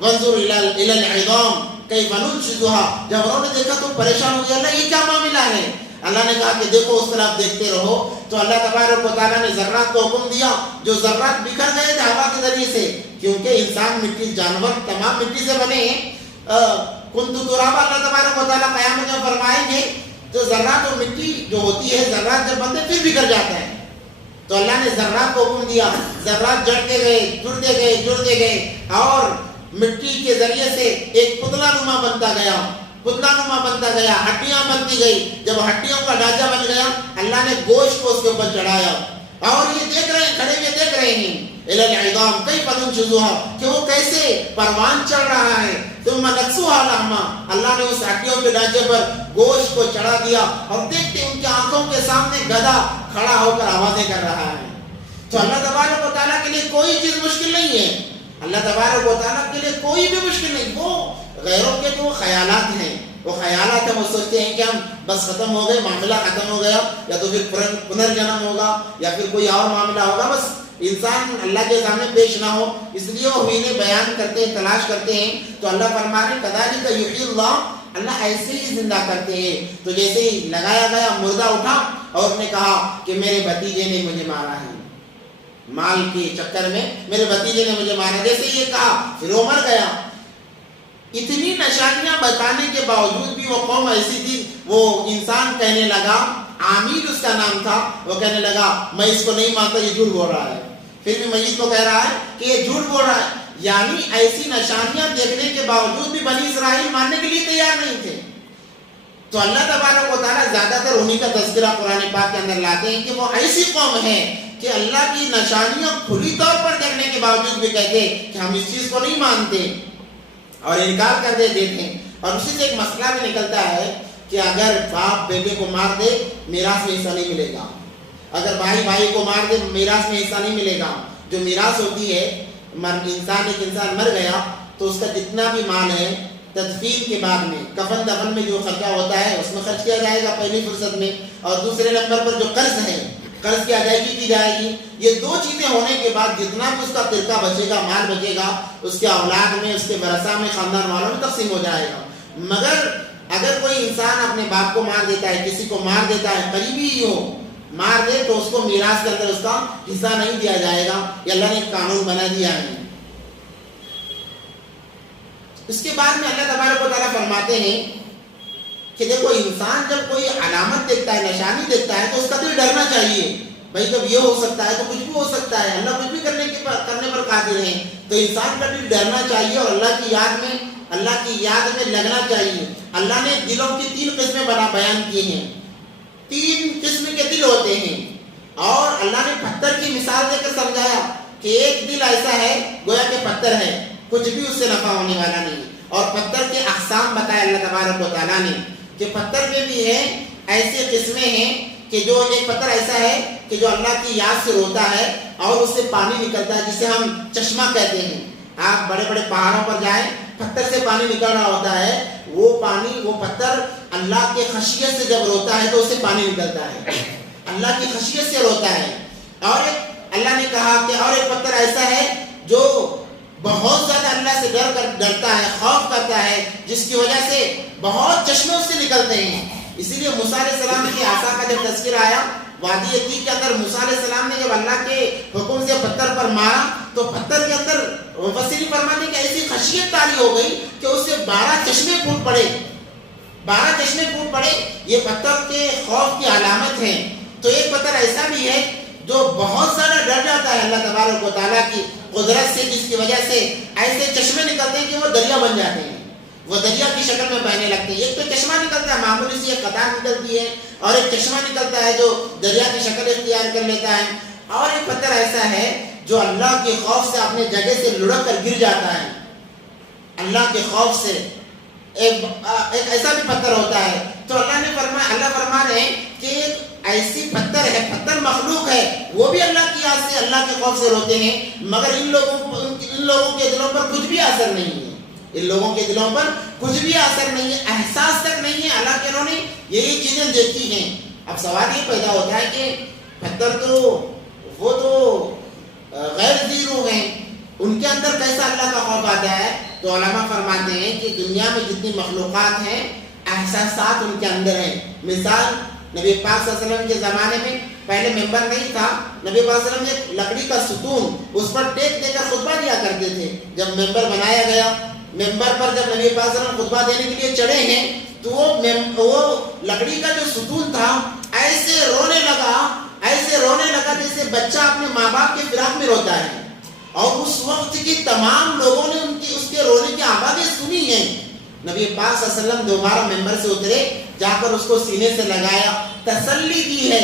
وانظر الی العظام کیف ننشزها, جب انہوں نے دیکھا تو پریشان ہو گیا, اللہ یہ کیا معاملہ ہے؟ اللہ نے کہا کہ دیکھو اس طرف دیکھتے رہو. تو اللہ تبارک و تعالیٰ نے ذرات کو حکم دیا, جو ذرات بکھر گئے تھے ہوا کے ذریعے سے, کیونکہ انسان مٹی, جانور تمام مٹی سے بنے ہیں. کنت ترابا, اللہ تبارک و تعالیٰ قیامت میں فرمائیں گے تو ذرات اور مٹی جو ہوتی ہے, ذرات جب بنتے پھر بکھر جاتا ہے. تو اللہ نے ذرات کو حکم دیا, ذرات جڑتے گئے اور مٹی کے ذریعے سے ایک پتلا نما بنتا گیا, ہڈیاں بنتی گئی. جب ہڈیوں کا ڈھانچہ بن گیا اللہ نے گوشت کو اس کے اوپر چڑھایا, اور یہ دیکھ رہے ہیں, کھڑے ہوئے دیکھ رہے ہیں الی العظام کیف ننشزها, کہ وہ کیسے پروان چڑھ رہا ہے. ثم نكسوها لحما, اللہ نے اس ہڈیوں کے ڈھانچے پر گوشت کو چڑھا دیا, اور دیکھتے ان کی آنکھوں کے سامنے گدھا کھڑا ہو کر آوازیں کر رہا ہے. تو اللہ تبارک و تعالیٰ کے لیے کوئی چیز مشکل نہیں ہے. اللہ تبارک و تعالیٰ کے لیے کوئی بھی مشکل نہیں. وہ غیروں کے تو وہ خیالات ہیں, وہ سوچتے ہیں کہ ہم بس ختم ہو گئے, معاملہ ختم ہو گیا, یا تو پھر پنرجنم ہوگا, یا پھر کوئی اور معاملہ ہوگا, بس انسان اللہ کے سامنے پیش نہ ہو, اس لیے وہ ہیلے بیان کرتے ہیں, تلاش کرتے ہیں. تو اللہ فرما رہے کذالک یحیی اللہ, اللہ ایسے ہی زندہ کرتے ہیں. تو جیسے ہی لگایا گیا, مردہ اٹھا اور نے کہا کہ میرے بھتیجے نے مجھے مارا ہے, مال کے چکر میں میرے بھتیجے نے مجھے مارا. جیسے یہ کہا پھر وہ مر گیا. اتنی نشانیاں بتانے کے باوجود بھی وہ قوم ایسی تھی, وہ انسان کہنے لگا, عامر اس کا نام تھا, وہ کہنے لگا میں اس کو نہیں مانتا, یہ جھوٹ بول رہا ہے. پھر بھی میت کو کہہ رہا ہے کہ یہ جھوٹ بول رہا ہے. یعنی ایسی نشانیاں دیکھنے کے باوجود بھی بنی اسرائیل ماننے کے لیے تیار نہیں تھے. تو اللہ تبارک و تعالیٰ زیادہ تر انہی کا تذکرہ قرآن پاک کے اندر لاتے ہیں کہ وہ ایسی قوم ہے کہ اللہ کی نشانیاں کھلی طور پر دیکھنے کے باوجود بھی کہتے کہ ہم اس چیز کو نہیں مانتے اور انکار کر دیتے ہیں. اور اسی سے ایک مسئلہ بھی نکلتا ہے کہ اگر باپ بیٹے کو مار دے میراث میں حصہ نہیں ملے گا, اگر بھائی بھائی کو مار دے میراث میں حصہ نہیں ملے گا. جو میراث ہوتی ہے, ایک انسان مر گیا تو اس کا جتنا بھی مال ہے تدفین کے بعد میں کفن دفن میں جو خرچہ ہوتا ہے اس میں خرچ کیا جائے گا پہلی فرصت میں, اور دوسرے نمبر پر جو قرض ہے قرض کی ادائیگی کی جائے گی. یہ دو چیزیں ہونے کے بعد جتنا بھی اس کا ترکہ بچے گا, مال بچے گا, اس کے اولاد میں, اس کے ورثہ میں, خاندان والوں میں تقسیم ہو جائے گا. مگر اگر کوئی انسان اپنے باپ کو مار دیتا ہے, کسی کو مار دیتا ہے, قریبی ہی ہو مار دے, تو اس کو میراث کے اندر اس کا حصہ نہیں دیا جائے گا. یہ اللہ نے ایک قانون بنا دیا ہے. اس کے بعد میں اللہ تبارک و تعالیٰ فرماتے ہیں کہ دیکھو انسان جب کوئی علامت دیکھتا ہے, نشانی دیکھتا ہے, تو اس کا دل ڈرنا چاہیے. بھائی جب یہ ہو سکتا ہے تو کچھ بھی ہو سکتا ہے, اللہ کچھ بھی کرنے پر قادر ہے. تو انسان کا دل ڈرنا چاہیے اور اللہ کی یاد میں لگنا چاہیے. اللہ نے دلوں کی 3 قسمیں بیان کی ہیں. 3 قسم کے دل ہوتے ہیں اور اللہ نے پتھر کی مثال دے کر سمجھایا کہ ایک دل ایسا ہے گویا کہ پتھر ہے, کچھ بھی اس سے نفع ہونے والا نہیں. اور پتھر کے اقسام بتائے اللہ تبارک و تعالیٰ نے کہ پتھر میں بھی ہے ایسی قسمیں ہیں کہ جو ایک پتھر ایسا ہے کہ جو اللہ کی یاد سے روتا ہے اور اس سے پانی نکلتا ہے, جسے ہم چشمہ کہتے ہیں. آپ بڑے بڑے پہاڑوں پر جائیں, پتھر سے پانی نکل رہا ہوتا ہے, وہ پتھر اللہ کے خشیت سے جب روتا ہے تو اس سے پانی نکلتا ہے, اللہ کی خشیت سے روتا ہے. اور اللہ نے کہا کہ اور ایک پتھر ایسا ہے جو بہت زیادہ اللہ سے ڈرتا ہے, خوف کرتا ہے, جس کی وجہ سے بہت چشمے اس سے نکلتے ہیں. اسی لیے موسیٰ علیہ السلام کی عصا کا جب تذکرہ آیا وادی عتیق کے اندر, موسیٰ علیہ السلام نے جب اللہ کے حکم سے پتھر پر مارا تو پتھر کے اندر مفسرین فرماتے ہیں کہ ایسی خشیت طاری ہو گئی کہ اس سے 12 چشمے پھوٹ پڑے. 12 چشمے پھوٹ پڑے. یہ پتھر کے خوف کی علامت ہے. تو ایک پتھر ایسا بھی ہے جو بہت زیادہ ڈر جاتا ہے اللہ تبارک و تعالیٰ کی قدرت سے, جس کی وجہ سے ایسے چشمے نکلتے ہیں کہ وہ دریا بن جاتے ہیں, وہ دریا کی شکل میں بہنے لگتے ہیں. ایک تو چشمہ نکلتا ہے, معمولی سی ایک قطار نکلتی ہے, اور ایک چشمہ نکلتا ہے جو دریا کی شکل اختیار کر لیتا ہے. اور ایک پتھر ایسا ہے جو اللہ کے خوف سے اپنے جگہ سے لڑک کر گر جاتا ہے. اللہ کے خوف سے ایک ایسا بھی پتھر ہوتا ہے. تو اللہ فرما رہے ہیں کہ ایسی پتھر ہے, پتھر مخلوق ہے, وہ بھی اللہ کی یاد سے, اللہ کے خوف سے روتے ہیں, مگر ان لوگوں کے دلوں پر کچھ بھی اثر نہیں ہے. ان لوگوں کے دلوں پر کچھ بھی اثر نہیں ہے, احساس تک نہیں ہے. اللہ کے انہوں نے یہی چیزیں دیکھی ہیں. اب سوال یہ پیدا ہوتا ہے کہ پتھر وہ تو غیر ذی روح ہیں, ان کے اندر کیسا اللہ کا خوف آتا ہے؟ تو علماء فرماتے ہیں کہ دنیا میں جتنی مخلوقات ہیں احساسات ان کے اندر ہیں. مثال نبی پاک صلی اللہ علیہ وسلم کے زمانے میں پہلے ممبر نہیں تھا, نبی پاک صلی اللہ علیہ وسلم نے لکڑی کا ستون اس پر ٹیک دے کر خطبہ دیا کرتے تھے. جب ممبر بنایا گیا, ممبر پر جب نبی پاک صلی اللہ علیہ وسلم خطبہ دینے کے لیے چڑھے ہیں تو وہ لکڑی کا جو ستون تھا ایسے رونے لگا جیسے بچہ اپنے ماں باپ کے فراق میں روتا ہے. اور اس وقت کی تمام لوگوں نے اس کے رونے کی آوازیں سنی ہیں. نبی پاک صلی اللہ علیہ وسلم دوبارہ ممبر سے اترے, جا کر اس کو سینے سے لگایا, تسلی دی ہے.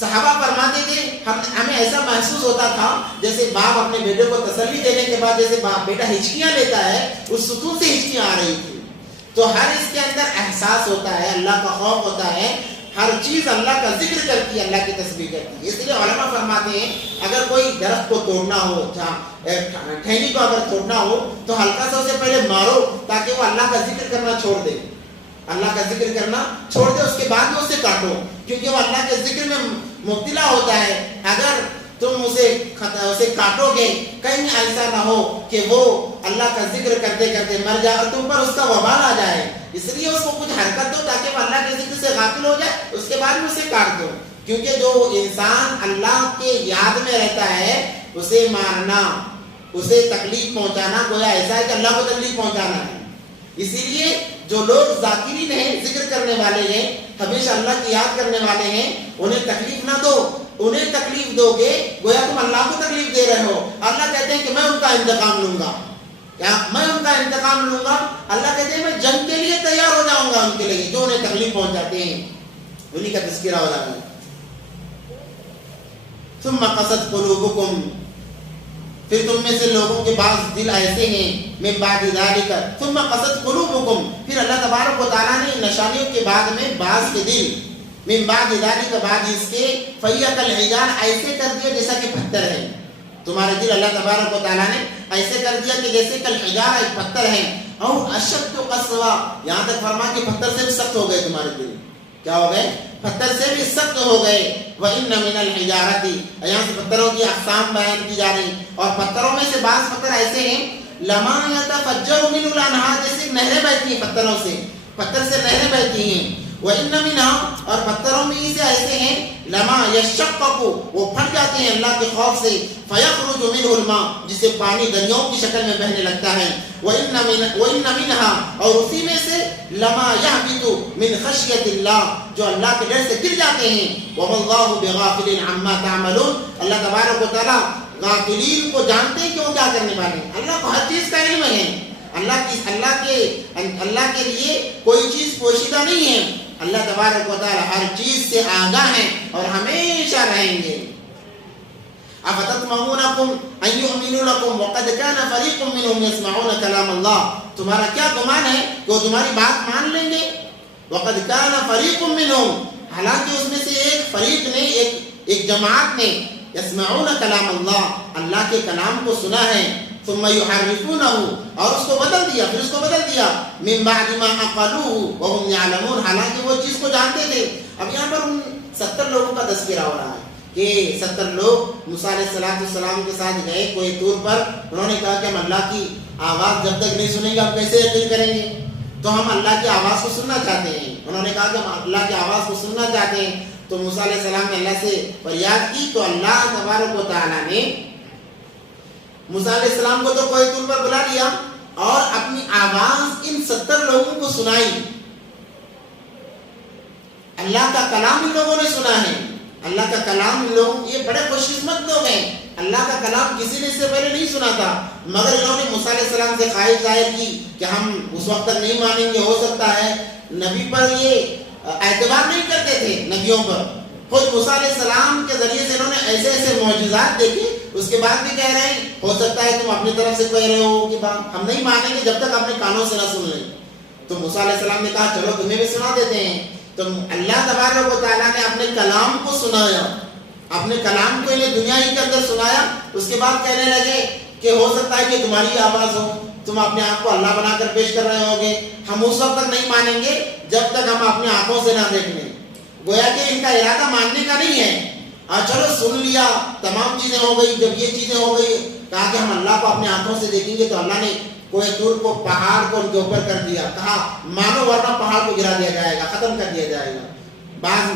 صحابہ فرماتے تھے ہمیں ایسا محسوس ہوتا تھا جیسے باپ اپنے بیٹے کو تسلی دینے کے بعد جیسے بیٹا ہچکیاں لیتا ہے, اس ستون سے ہچکیاں آ رہی تھی. تو ہر اس کے اندر احساس ہوتا ہے, اللہ کا خوف ہوتا ہے, ہر چیز اللہ کا ذکر کرتی ہے, اللہ کی تسبیح کرتی ہے. اس لیے علماء فرماتے ہیں اگر کوئی درخت کو توڑنا ہو, ٹھہنی کو اگر توڑنا ہو تو ہلکا سا اسے پہلے مارو تاکہ وہ اللہ کا ذکر کرنا چھوڑ دے, اللہ کا ذکر کرنا چھوڑ دے, اس کے بعد میں اسے کاٹو, کیونکہ وہ اللہ کے ذکر میں مبتلا ہوتا ہے. اگر تم اسے کاٹو گے کہیں ایسا نہ ہو کہ وہ اللہ کا ذکر کرتے کرتے مر جائے اور تم پر اس کا وبال آ جائے. اس لیے اس کو کچھ حرکت دو تاکہ وہ اللہ کے ذکر سے غافل ہو جائے, اس کے بعد میں اسے کاٹ دو. کیونکہ جو انسان اللہ کے یاد میں رہتا ہے اسے مارنا, اسے تکلیف پہنچانا گویا ایسا ہے کہ اللہ کو تکلیف پہنچانا ہے. اسی لیے جو لوگ ذاکرین ہیں, ذکر کرنے والے ہیں, ہمیشہ اللہ کی یاد کرنے والے ہیں, انہیں تکلیف نہ دو. انہیں تکلیف دو گے گویا تم اللہ کو تکلیف دے رہے ہو. اللہ کہتے ہیں کہ میں ان کا انتقام لوں گا, کیا میں ان کا انتقام لوں گا؟ اللہ کہتے ہیں میں جنگ کے لیے تیار ہو جاؤں گا ان کے لیے جو انہیں تکلیف پہنچاتے ہیں. انہی کا تذکرہ ہو رہا ہے. ثم قست قلوبکم، پھر تم میں سے لوگوں کے بعض دل ایسے ہیں، من بعد ذالک ثم قست قلوبکم، پھر اللہ تبارک و تعالیٰ نے نشانیوں کے بعد میں بعض کے دل، من بعد ذالک بعد اس کے، فہی کالحجارہ ایسے کر دیا جیسا کہ پتھر ہے. تمہارے دل اللہ تبارک و تعالیٰ نے ایسے کر دیا کہ جیسے کالحجارہ ایک پتھر ہے، اور اشد قسوہ، یہاں تک فرمایا کہ پتھر سے بھی سخت ہو گئے تمہارے دل. کیا ہو گئے؟ پتھر سے بھی سخت ہو گئے. وَإِنَّ مِنَ الْحِجَارَةِ، یہاں سے پتھروں کی اقسام بیان کی جا رہی، اور پتھروں میں سے بعض پتھر ایسے ہیں لَمَا يَتَفَجَّرُ مِنْهُ الْأَنْهَارُ، جیسے نہریں بہتی ہیں پتھروں سے، پتھر سے نہریں بہتی ہیں. وَإِنَّ مِنْهَا، اور پتھروں میں سے ایسے ہیں لَمَا يَشَّقَّقُ، وہ پھٹ جاتے ہیں اللہ کے خوف سے، فَيَخْرُجُ مِنْهُ الْمَاءُ، جسے پانی دریاؤں کی شکل میں بہنے لگتا ہے. وَإِنَّ مِنْهَا، اور اسی میں سے لَمَا يَهْبِطُ مِنْ خَشْيَةِ اللَّهِ، جو اللہ کے ڈر سے گر جاتے ہیں. وَمَا اللَّهُ بِغَافِلٍ عَمَّا تَعْمَلُونَ، اللہ تبارک و تعالیٰ غافلین کو جانتے ہیں کہ وہ کیا کرنے والے ہیں. اللہ کو ہر چیز کا علم ہے. اللہ کے لیے کوئی چیز پوشیدہ نہیں ہے. اللہ تبارک و تعالی ہر چیز سے آگاہ ہیں اور ہمیشہ رہیں گے. افتطمعونکم ان یؤمنوا لکم وقد کان فریق منهم یسمعون کلام اللہ، تمہارا کیا گمان ہے کہ وہ تمہاری بات مان لیں گے؟ وقد کان فریق منهم، حالانکہ اس میں سے ایک فریق نے، ایک جماعت نے، یسمعون کلام اللہ کے کلام کو سنا ہے. ثم یحرفونہ، اور اس کو بدل دیا، پھر اس کو بدل دیا. من بعد ما عقلوه وهم يعلمون، حالانکہ وہ چیز کو جانتے تھے. اب یہاں پر ان 70 لوگوں کا تذکرہ ہو رہا ہے کہ 70 لوگ موسیٰ علیہ السلام کے ساتھ گئے کوئی طور پر. انہوں نے کہا کہ ہم اللہ کی آواز جب تک نہیں سنیں گے ہم کیسے یقین کریں گے؟ تو ہم اللہ کی آواز کو سننا چاہتے ہیں. انہوں نے کہا کہ ہم اللہ کی آواز کو سننا چاہتے ہیں. تو موسیٰ علیہ السلام نے اللہ سے فریاد کی، تو اللہ تبارک و تعالیٰ نے موسیٰ علیہ السلام کو تو کوئی طور پر بلا لیا اور اپنی آواز ان 70 لوگوں کو سنائی. اللہ کا کلام ان لوگوں نے سنا ہے. اللہ کا کلام لوگ، یہ بڑے خوش قسمت لوگ ہیں. اللہ کا کلام کسی نے اس سے پہلے نہیں سنا تھا، مگر انہوں نے موسیٰ علیہ السلام سے خواہش ظاہر کی کہ ہم اس وقت تک نہیں مانیں گے. ہو سکتا ہے نبی پر یہ اعتبار نہیں کرتے تھے، نبیوں پر. خود موسیٰ علیہ السلام کے ذریعے سے انہوں نے ایسے ایسے معجزات دیکھے، اس کے بعد بھی کہہ رہے ہیں ہو سکتا ہے تم اپنی طرف سے کہہ رہے ہو کہ ہم نہیں مانیں گے جب تک اپنے کانوں سے نہ سن لیں. تو موسیٰ علیہ السلام نے کہا چلو تمہیں بھی سنا دیتے ہیں. تو اللہ تبارک و تعالیٰ نے اپنے کلام کو سنایا، اپنے کلام کو انہیں دنیا ہی کے اندر سنایا. اس کے بعد کہنے لگے کہ ہو سکتا ہے کہ تمہاری آواز ہو، تم اپنے آپ کو اللہ بنا کر پیش کر رہے ہوگے، ہم اس وقت تک نہیں مانیں گے جب تک ہم اپنی آنکھوں سے نہ دیکھ لیں. گویا کہ ان کا ارادہ ماننے کا نہیں ہے. چلو سن لیا، تمام چیزیں ہو گئی. جب یہ چیزیں ہو گئی کہا کہ ہم اللہ کو اپنے آنکھوں سے دیکھیں گے. تو اللہ نے کوئی دور کو، پہاڑ کو ان کے اوپر کر دیا. کہا مانو ورنہ پہاڑ کو گرا دیا جائے گا، ختم کر دیا جائے گا. بعض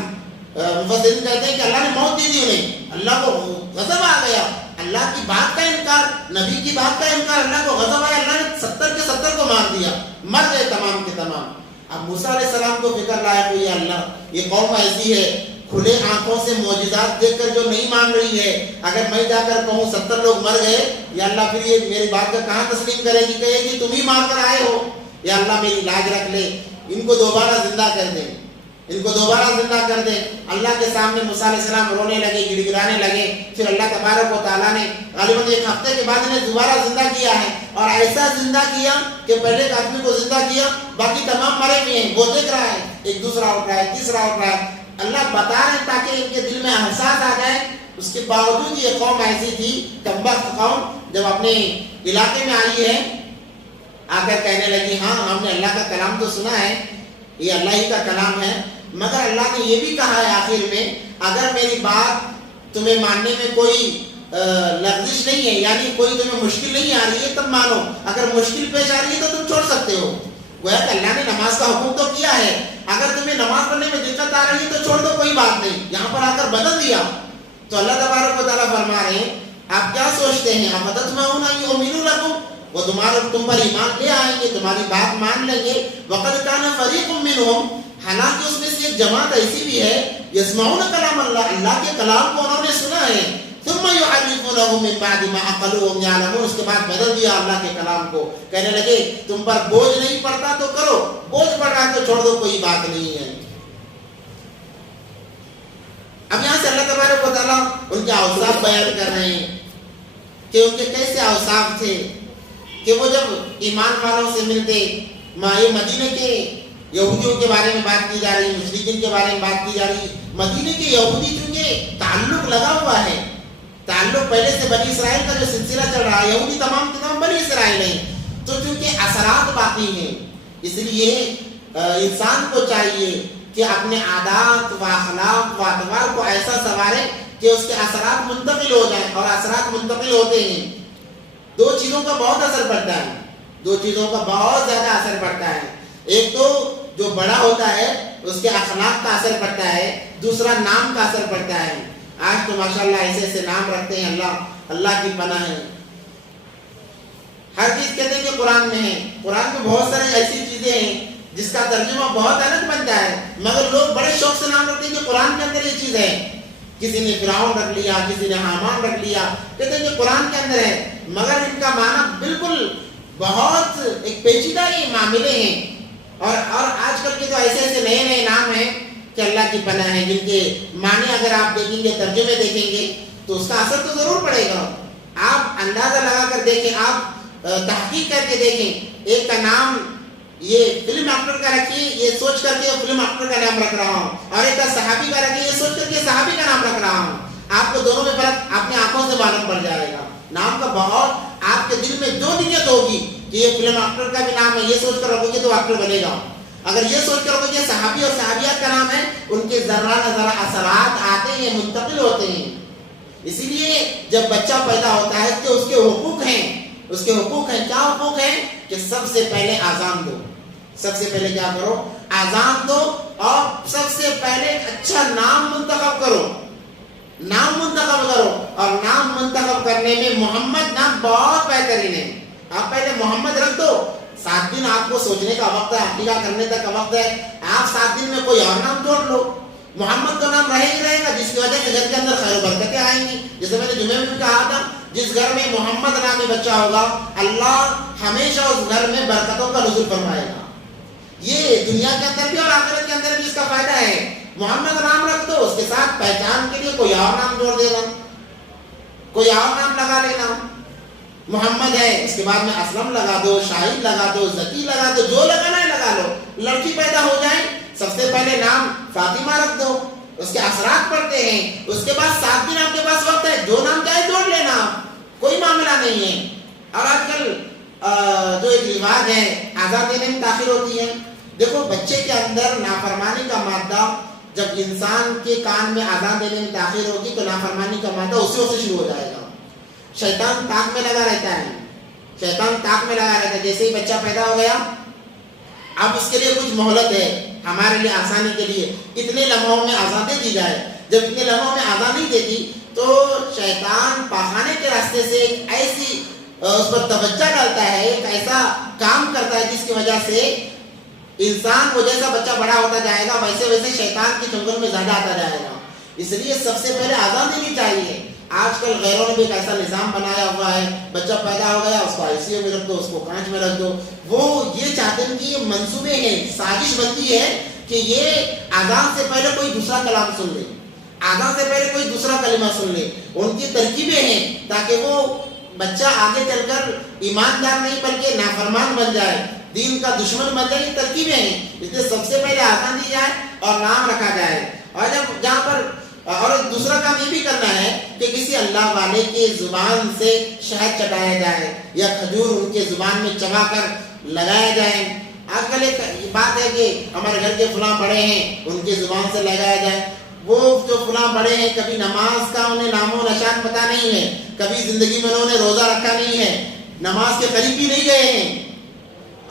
مفسرین کہتے ہیں کہ اللہ نے موت دے دی انہیں، اللہ کو غضب آ گیا. اللہ کی بات کا انکار، نبی کی بات کا انکار، اللہ کو غضب آیا. اللہ نے 70 کے 70 کو مار دیا، مر گئے تمام کے تمام. اب موسیٰ علیہ السلام کو فکر لایا کوئی اللہ یہ قوم ایسی ہے کھلے آنکھوں سے معجزات دیکھ کر جو نہیں مان رہی ہے، اگر میں جا کر کہوں 70 لوگ مر گئے، یا اللہ پھر یہ میری بات کا کہاں تسلیم کرے گی؟ کہے گی تم ہی مار کر آئے ہو. یا اللہ میری لاج رکھ لے، ان کو دوبارہ زندہ کر دے، ان کو دوبارہ زندہ کر دے. اللہ کے سامنے موسیٰ علیہ السلام رونے لگے، گڑ گڑانے لگے. پھر اللہ تبارک و تعالیٰ نے غالباً 1 ہفتے کے بعد انہیں دوبارہ زندہ کیا ہے، اور ایسا زندہ کیا کہ پہلے ایک آدمی کو زندہ کیا، باقی تمام مرے ہوئے ہیں. وہ دیکھ رہا ہے، ایک دوسرا اٹھ رہا ہے، تیسرا اٹھ رہا ہے. اللہ بتا رہے ہیں تاکہ ان کے دل میں احساس آ جائے. اس کے باوجود یہ قوم ایسی تھی، کمبخت قوم، جب اپنے علاقے میں آئی ہے آ کر کہنے لگی ہاں ہم نے اللہ کا کلام تو سنا ہے، یہ اللہ ہی کا کلام ہے، مگر اللہ نے یہ بھی کہا ہے آخر میں اگر میری بات تمہیں ماننے میں کوئی لغزش نہیں ہے، یعنی کوئی تمہیں مشکل نہیں آ رہی ہے تب مانو، اگر مشکل پیش آ رہی ہے تو تم چھوڑ سکتے ہو. گویا کہ اللہ نے نماز کا حکم تو کیا ہے، اگر تمہیں نماز پڑھنے میں دقت آ رہی ہے تو چھوڑ دو، کوئی بات نہیں. یہاں پر آ کر بدل دیا. تو اللہ تبارک و تعالیٰ فرما رہے ہیں آپ کیا سوچتے ہیں، افتطمعون ان یؤمنوا لکم، وہ تم پر ایمان لے آئیں گے، تمہاری بات مان لیں گے. وقد کان فریق منهم، حالانکہ اس میں سے ایک جماعت ایسی بھی ہے یسمعون کلام اللہ، اللہ کے کلام کو انہوں نے سنا ہے. ثم يحرفونه من بعد ما عقلوه وهم يعلمون. اس کے بعد بدل دیا اللہ کے کلام کو, کہنے لگے تم پر بوجھ نہیں پڑتا تو کرو, بوجھ پڑ رہا ہے تو چھوڑ دو, کوئی بات نہیں ہے. اب یہاں سے اللہ تبارک و تعالیٰ ان کے اوصاف بیان کر رہے ہیں کہ ان کے کیسے اوصاف تھے کہ وہ جب ایمان والوں سے ملتے, یہ مدینے کے یہودیوں کے بارے میں بات کی جا رہی, مشرکین کے بارے میں بات کی جا رہی. مدینے کے یہودی چونکہ تعلق لگا ہوا ہے, تعلق پہلے سے بنی اسرائیل کا جو سلسلہ چل رہا ہے, یہودی تمام کے تمام بنی اسرائیل ہیں, تو چونکہ اثرات باقی ہیں, اس لیے انسان کو چاہیے کہ اپنے عادات و اخلاق و اطوار کو ایسا سنوارے کہ اس کے اثرات منتقل ہو جائیں. اور اثرات منتقل ہوتے ہیں, دو چیزوں کا بہت اثر پڑتا ہے, دو چیزوں کا بہت زیادہ اثر پڑتا ہے. ایک تو جو بڑا ہوتا ہے اس کے اخلاق کا اثر پڑتا ہے, دوسرا نام کا اثر پڑتا ہے. آج تو ماشاءاللہ ایسے ایسے نام رکھتے ہیں, اللہ کی پناہ ہے. ہر چیز کہتے ہیں کہ قرآن میں ہے, قرآن میں بہت ساری ایسی چیزیں ہیں جس کا ترجمہ بہت الگ بنتا ہے, مگر لوگ بڑے شوق سے نام رکھتے ہیں کہ قرآن کے اندر یہ چیز ہے. کسی نے فرعون رکھ لیا, کسی نے حامان رکھ لیا, کہتے ہیں کہ قرآن کے اندر ہے, مگر ان کا معنی بالکل بہت ایک پیچیدہ یہ معاملے ہیں. اور آج کل کے تو ایسے ایسے نئے نئے نام ہیں کہ اللہ کی پناہ ہے, جن کے معنی اگر آپ دیکھیں گے, ترجمے دیکھیں گے تو اس کا اثر تو ضرور پڑے گا. آپ اندازہ لگا کر دیکھیں, آپ تحقیق کر کے دیکھیں. ایک کا نام یہ فلم ایکٹر کا رکھیے, یہ سوچ کر کے فلم ایکٹر کا نام رکھ رہا ہوں, اور ایک کا صحابی کا رکھیے, یہ سوچ کر کے صحابی کا نام رکھ رہا ہوں. آپ کو دونوں میں فرق اپنی آنکھوں سے معلوم پڑ جائے گا. نام کا بہت آپ کے دل میں جو نیت ہوگی کہ یہ فلم ایکٹر کا بھی نام ہے, یہ سوچ کر رکھو گے تو ایکٹر بنے گا. اگر یہ سوچ کر رکھو گے صحابی اور صحابیات کا نام ہے, ان کے ذرہ نہ ذرہ اثرات آتے ہیں, منتقل ہوتے ہیں. اسی لیے جب بچہ پیدا ہوتا ہے تو اس کے حقوق ہیں, اس کے حقوق ہیں. کیا حقوق ہیں؟ کہ سب سے پہلے آزان دو, سب سے پہلے کیا کرو؟ آزان دو, اور سب سے پہلے اچھا نام منتخب کرو, نام منتخب کرو. اور نام منتخب کرنے میں محمد نام بہت بہترین ہے. آپ پہلے محمد رکھ دو, 7 دن آپ کو سوچنے کا وقت ہے, عقیدہ کرنے تک کا وقت ہے, آپ 7 دن میں کوئی اور نام جوڑ لو. محمد تو نام رہے ہی رہے گا, جس کی وجہ سے گھر کے اندر خیر و برکتیں آئیں گی. جیسے میں نے جمعے میں بھی کہا تھا, جس گھر میں محمد نامی بچہ ہوگا, اللہ ہمیشہ اس گھر میں برکتوں کا نزول فرمائے گا. یہ دنیا کے اندر بھی اور آخرت کے اندر بھی اس کا فائدہ ہے. محمد نام رکھ دو, اس کے ساتھ پہچان کے لیے کوئی اور نام جوڑ دینا, کوئی اور نام لگا لینا. محمد ہے, اس کے بعد میں اسلم لگا دو, شاہد لگا دو, ذکی لگا دو, جو لگانا ہے لگا لو. لڑکی پیدا ہو جائے, سب سے پہلے نام فاطمہ رکھ دو, اس کے اثرات پڑتے ہیں. اس کے بعد 7 دن آپ کے پاس وقت ہے, جو نام چاہے جوڑ لینا, کوئی معاملہ نہیں ہے. اور آج کل جو ایک رواج ہے, آزاد دینے میں تاخیر ہوتی ہے. دیکھو بچے کے اندر نافرمانی کا مادہ, جب انسان کے کان میں آزاد دینے میں تاخیر ہوگی تو نافرمانی کا مادہ اسی وقت سے شروع ہو جائے گا. شیطان تاک میں لگا رہتا ہے, شیطان تاک میں لگا رہتا ہے. جیسے ہی بچہ پیدا ہو گیا, اب اس کے لیے کچھ مہلت ہے, ہمارے لیے آسانی کے لیے اتنے لمحوں میں آزادی دی جائے. جب اتنے لمحوں میں آزادی دیتی تو شیطان پاخانے کے راستے سے ایک ایسی اس پر توجہ ڈالتا ہے, ایک ایسا کام کرتا ہے جس کی وجہ سے انسان کو جیسا بچہ بڑا ہوتا جائے گا ویسے ویسے شیطان کے چنگل میں زیادہ آتا جائے گا. اس لیے سب سے پہلے آزاد دینی چاہیے. آج کل غیروں نے بھی ایک ایسا نظام بنایا ہوا ہے, بچہ پیدا ہو گیا اس کو ICU میں رکھ دو, اس کو کانچ میں رکھ دو. وہ یہ چاہتے ہیں کہ یہ منصوبے ہیں, سازش بنتی ہے کہ یہ آزان سے پہلے کوئی دوسرا کلام سن لے, آزان سے پہلے کوئی دوسرا کلمہ سن لے. ان کی ترکیبیں ہیں تاکہ وہ بچہ آگے چل کر ایماندار نہیں بلکہ نافرمان بن جائے, دین کا دشمن بن جائے. یہ ترکیبیں ہیں, اس لیے سب سے پہلے آزان دی جائے اور نام رکھا جائے. اور جب جہاں پر اور دوسرا کام یہ بھی کرنا ہے کہ کسی اللہ والے کے زبان سے شہد چٹایا جائے یا کھجور ان کے زبان میں چبا کر لگایا جائے. آج کل ایک بات ہے کہ ہمارے گھر کے فلاں بڑے ہیں, ان کی زبان سے لگایا جائے. وہ جو فلاں بڑے ہیں کبھی نماز کا انہیں نام و نشان پتہ نہیں ہے, کبھی زندگی میں انہوں نے روزہ رکھا نہیں ہے, نماز کے قریب بھی نہیں گئے ہیں,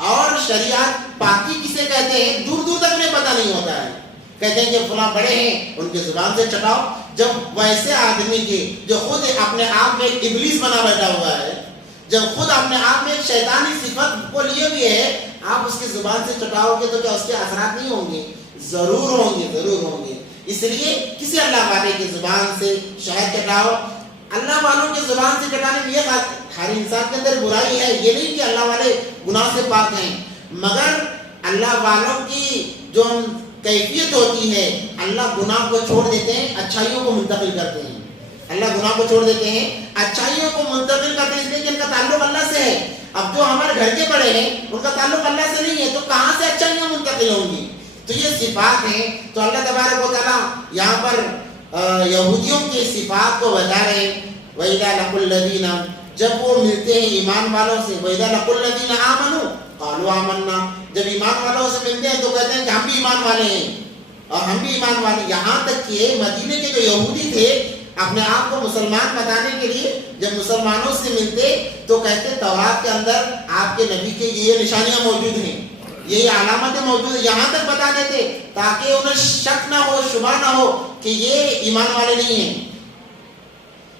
اور شریعت پاکی کسے کہتے ہیں دور دور تک انہیں پتہ نہیں ہوتا ہے. کہتے ہیں کہ فلاں بڑے ہیں, ان کی زبان سے چٹاؤ. جب ویسے آدمی کے جو خود اپنے آپ میں ایک ابلیس بنا بیٹھا ہوا ہے, جب خود اپنے آپ میں ایک شیطانی صفت کو لیے ہوئے ہے, آپ اس کی زبان سے چٹاؤ گے تو کیا اس کے اثرات نہیں ہوں گے؟ ضرور ہوں گے, ضرور ہوں گے. اس لیے کسی اللہ والے کی زبان سے شہد چٹاؤ. اللہ والوں کی زبان سے کٹانے میں یہ ہر انسان کے اندر برائی ہے، یہ نہیں کہ اللہ والے گناہ سے پاک ہیں، مگر اللہ والوں کی جو کیفیت ہوتی ہے، اللہ گناہ کو چھوڑ دیتے ہیں، اچھائیوں کو منتقل کرتے ہیں۔ اللہ گناہ کو چھوڑ دیتے ہیں، اچھائیوں کو منتقل کرتے ہیں، اس لیے کہ ان کا تعلق اللہ سے ہے۔ اب جو ہمارے گھر کے بڑے ہیں ان کا تعلق اللہ سے نہیں ہے، تو کہاں سے اچھائیاں منتقل ہوں گی؟ تو یہ صفات ہیں۔ تو اللہ تبارک و تعالیٰ یہاں پر یہودیوں کی صفات کو بتا رہے ہیں۔ وَإِذَا لَقُوا الَّذِينَ، جب وہ ملتے ہیں ایمان والوں سے، وَإِذَا لَقُوا الَّذِينَ آمَنُوا قَالُوا آمَنَّا، جب ایمان والوں سے ملتے ہیں تو کہتے ہیں کہ ہم بھی ایمان والے ہیں اور ہم بھی ایمان والے۔ یہاں تک کہ مدینے کے جو یہودی تھے اپنے آپ کو مسلمان بتانے کے لیے جب مسلمانوں سے ملتے تو کہتے تورات کے اندر آپ کے نبی کے یہ نشانیاں موجود ہیں، یہ علامتیں موجود ہیں، یہاں تک بتا دیتے تاکہ انہیں شک نہ ہو، شبہ نہ ہو کہ یہ ایمان والے نہیں ہیں۔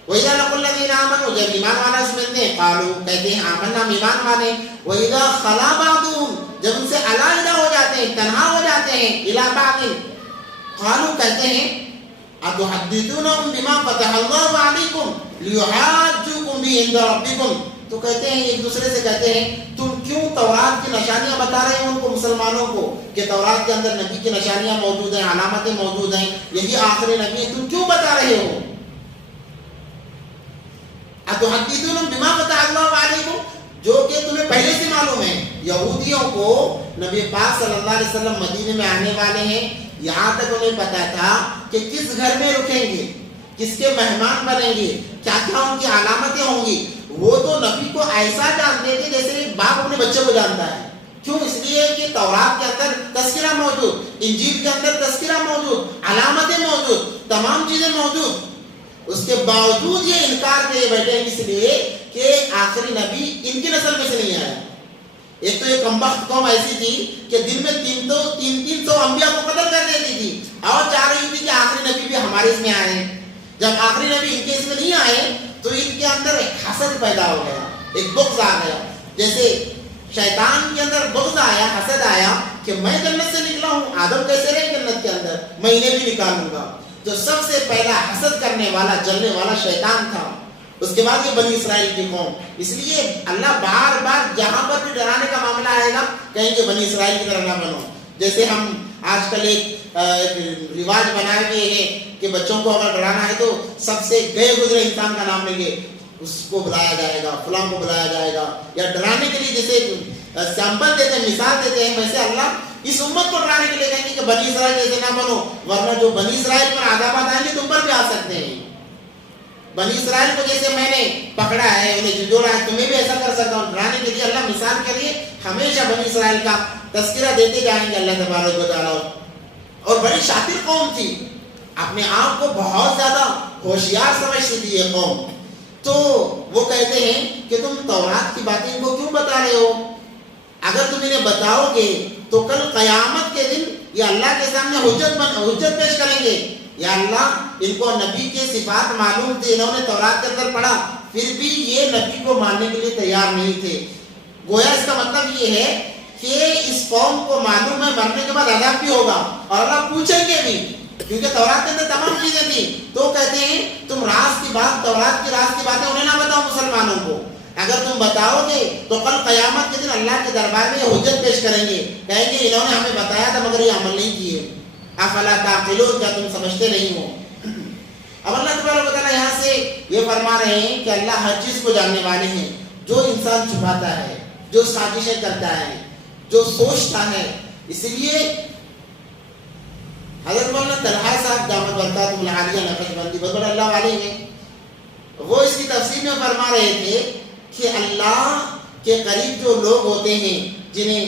وَإِذَا لَقُوا الَّذِينَ آمَنُوا، جب ایمان والے سے ملتے ہیں قالوا، کہتے ہیں آمنا، ہم ایمان والے۔ وَإِذَا خَلَا بَعْضُهُمْ، جب ان سے علیحدہ ہو جاتے ہیں، تنہا ہو جاتے ہیں، إِلَىٰ بَعْضٍ قالوا، کہتے ہیں أَتُحَدِّثُونَهُم بِمَا فَتَحَ اللَّهُ عَلَيْكُمْ لِيُحَاجُّوكُم بِهِ عِندَ رَبِّكُمْ، تو کہتے ہیں ایک دوسرے سے کہتے ہیں تم کیوں تورات کی نشانیاں بتا رہے ہو ان کو، مسلمانوں کو، کہ تورات کے اندر نبی کی نشانیاں موجود ہیں، علامتیں موجود ہیں، یہی آخری نبی ہے، تم کیوں بتا رہے ہو؟ أَتُحَدِّثُونَهُم بِمَا فَتَحَ اللَّهُ عَلَيْكُمْ، جو کہ تمہیں پہلے سے معلوم ہے۔ یہودیوں کو نبی پاک صلی اللہ علیہ وسلم مدینے میں آنے والے ہیں، یہاں تک انہیں پتا تھا کہ کس گھر میں رکیں گے، کس کے مہمان بنیں گے، کیا کیا ان کی علامتیں ہوں گی۔ وہ تو نبی کو ایسا جانتے تھے جیسے ایک باپ اپنے بچے کو جانتا ہے۔ کیوں؟ اس لیے کہ تورات کے اندر تذکرہ موجود، انجیل کے اندر تذکرہ موجود، علامتیں موجود، تمام چیزیں موجود، اس کے باوجود یہ انکار کیے بیٹھے ہیں، اس لیے کہ آخری نبی ان کی نسل میں سے نہیں آیا۔ ایک تو یہ کمبخت قوم ایسی تھی کہ دن میں 300 انبیاء کو قتل کر دیتی تھی اور چاہ رہی تھی کہ آخری نبی بھی ہمارے اس میں آئے۔ جب آخری نبی ان کے اس میں نہیں آئے تو ان کے اندر ایک حسد پیدا ہو گیا، ایک بغض آ گیا، جیسے شیطان کے اندر بغض آیا، حسد آیا کہ میں جنت سے نکلا ہوں، آدم کیسے رہے جنت کے اندر، میں انہیں بھی نکالوں گا۔ تو سب سے پہلا حسد کرنے والا، جلنے والا شیطان تھا۔ اس کے بعد یہ بنی اسرائیل کی قوم۔ اس لیے اللہ بار بار جہاں پر بھی ڈرانے کا معاملہ آئے گا کہیں کہ بنی اسرائیل کی طرح نہ بنو۔ جیسے ہم آج کل ایک رواج بنائے ہوئے ہیں کہ بچوں کو اگر ڈرانا ہے تو سب سے گئے گزرے انسان کا نام لیں گے، اس کو بلایا جائے گا، فلاں کو بلایا جائے گا، یا ڈرانے کے لیے جیسے سیمپل دیتے ہیں، مثال دیتے ہیں، ویسے اللہ اس امت کو ڈرانے کے لیے کہیں گے کہ بنی اسرائیل جیسے نہ بنو، ورنہ جو بنی اسرائیل پر عذابات آئیں گے تم پر بھی آ سکتے ہیں۔ بنی اسرائیل کو جیسے میں نے پکڑا ہے، انہیں جھنجھوڑا ہے، تمہیں بھی ایسا کر سکتا ہوں۔ ڈرانے کے لیے اللہ مثال کے لیے ہمیشہ بنی اسرائیل کا تذکرہ دیتے جائیں گے اللہ تبارک و تعالیٰ۔ اور بڑی شاطر قوم تھی، اپنے آپ کو بہت زیادہ ہوشیار سمجھتی تھی یہ قوم۔ تو وہ کہتے ہیں کہ تم تورات کی باتیں ان کو کیوں بتا رہے ہو؟ اگر تم انہیں بتاؤ گے تو کل قیامت کے دن یہ اللہ کے سامنے حجت پیش کریں گے، یا اللہ ان کو نبی کے صفات معلوم تھے، انہوں نے تورات کے اندر پڑھا، پھر بھی یہ نبی کو ماننے کے لیے تیار نہیں تھے۔ گویا اس کا مطلب یہ ہے کہ اس قوم کو معلوم ہے مرنے کے بعد عذاب بھی ہوگا، اور اللہ پوچھیں گے بھی، کیونکہ تورات کے اندر تمام چیزیں تھیں۔ تو کہتے ہیں تم راز کی بات، تورات کی راز کی باتیں انہیں نہ بتاؤ مسلمانوں کو، اگر تم بتاؤ گے تو کل قیامت کے دن اللہ کے دربار میں یہ حجت پیش کریں گے، کہیں گے انہوں نے ہمیں بتایا تھا مگر یہ عمل نہیں کیے۔ افلا تعقلون، کیا تم سمجھتے نہیں ہو؟ اب اللہ تبارک و تعالیٰ یہاں سے یہ فرما رہے ہیں کہ اللہ ہر چیز کو جاننے والے ہیں، جو انسان چھپاتا ہے، جو سازشیں کرتا ہے، جو سوچتا ہے۔ اس لیے حضرت مولانا طلحہ صاحب دامت برکاتہ العالیہ نقشبندی بہت بڑے اللہ والے ہیں، وہ اس کی تفسیر میں فرما رہے تھے کہ اللہ کے قریب جو لوگ ہوتے ہیں، جنہیں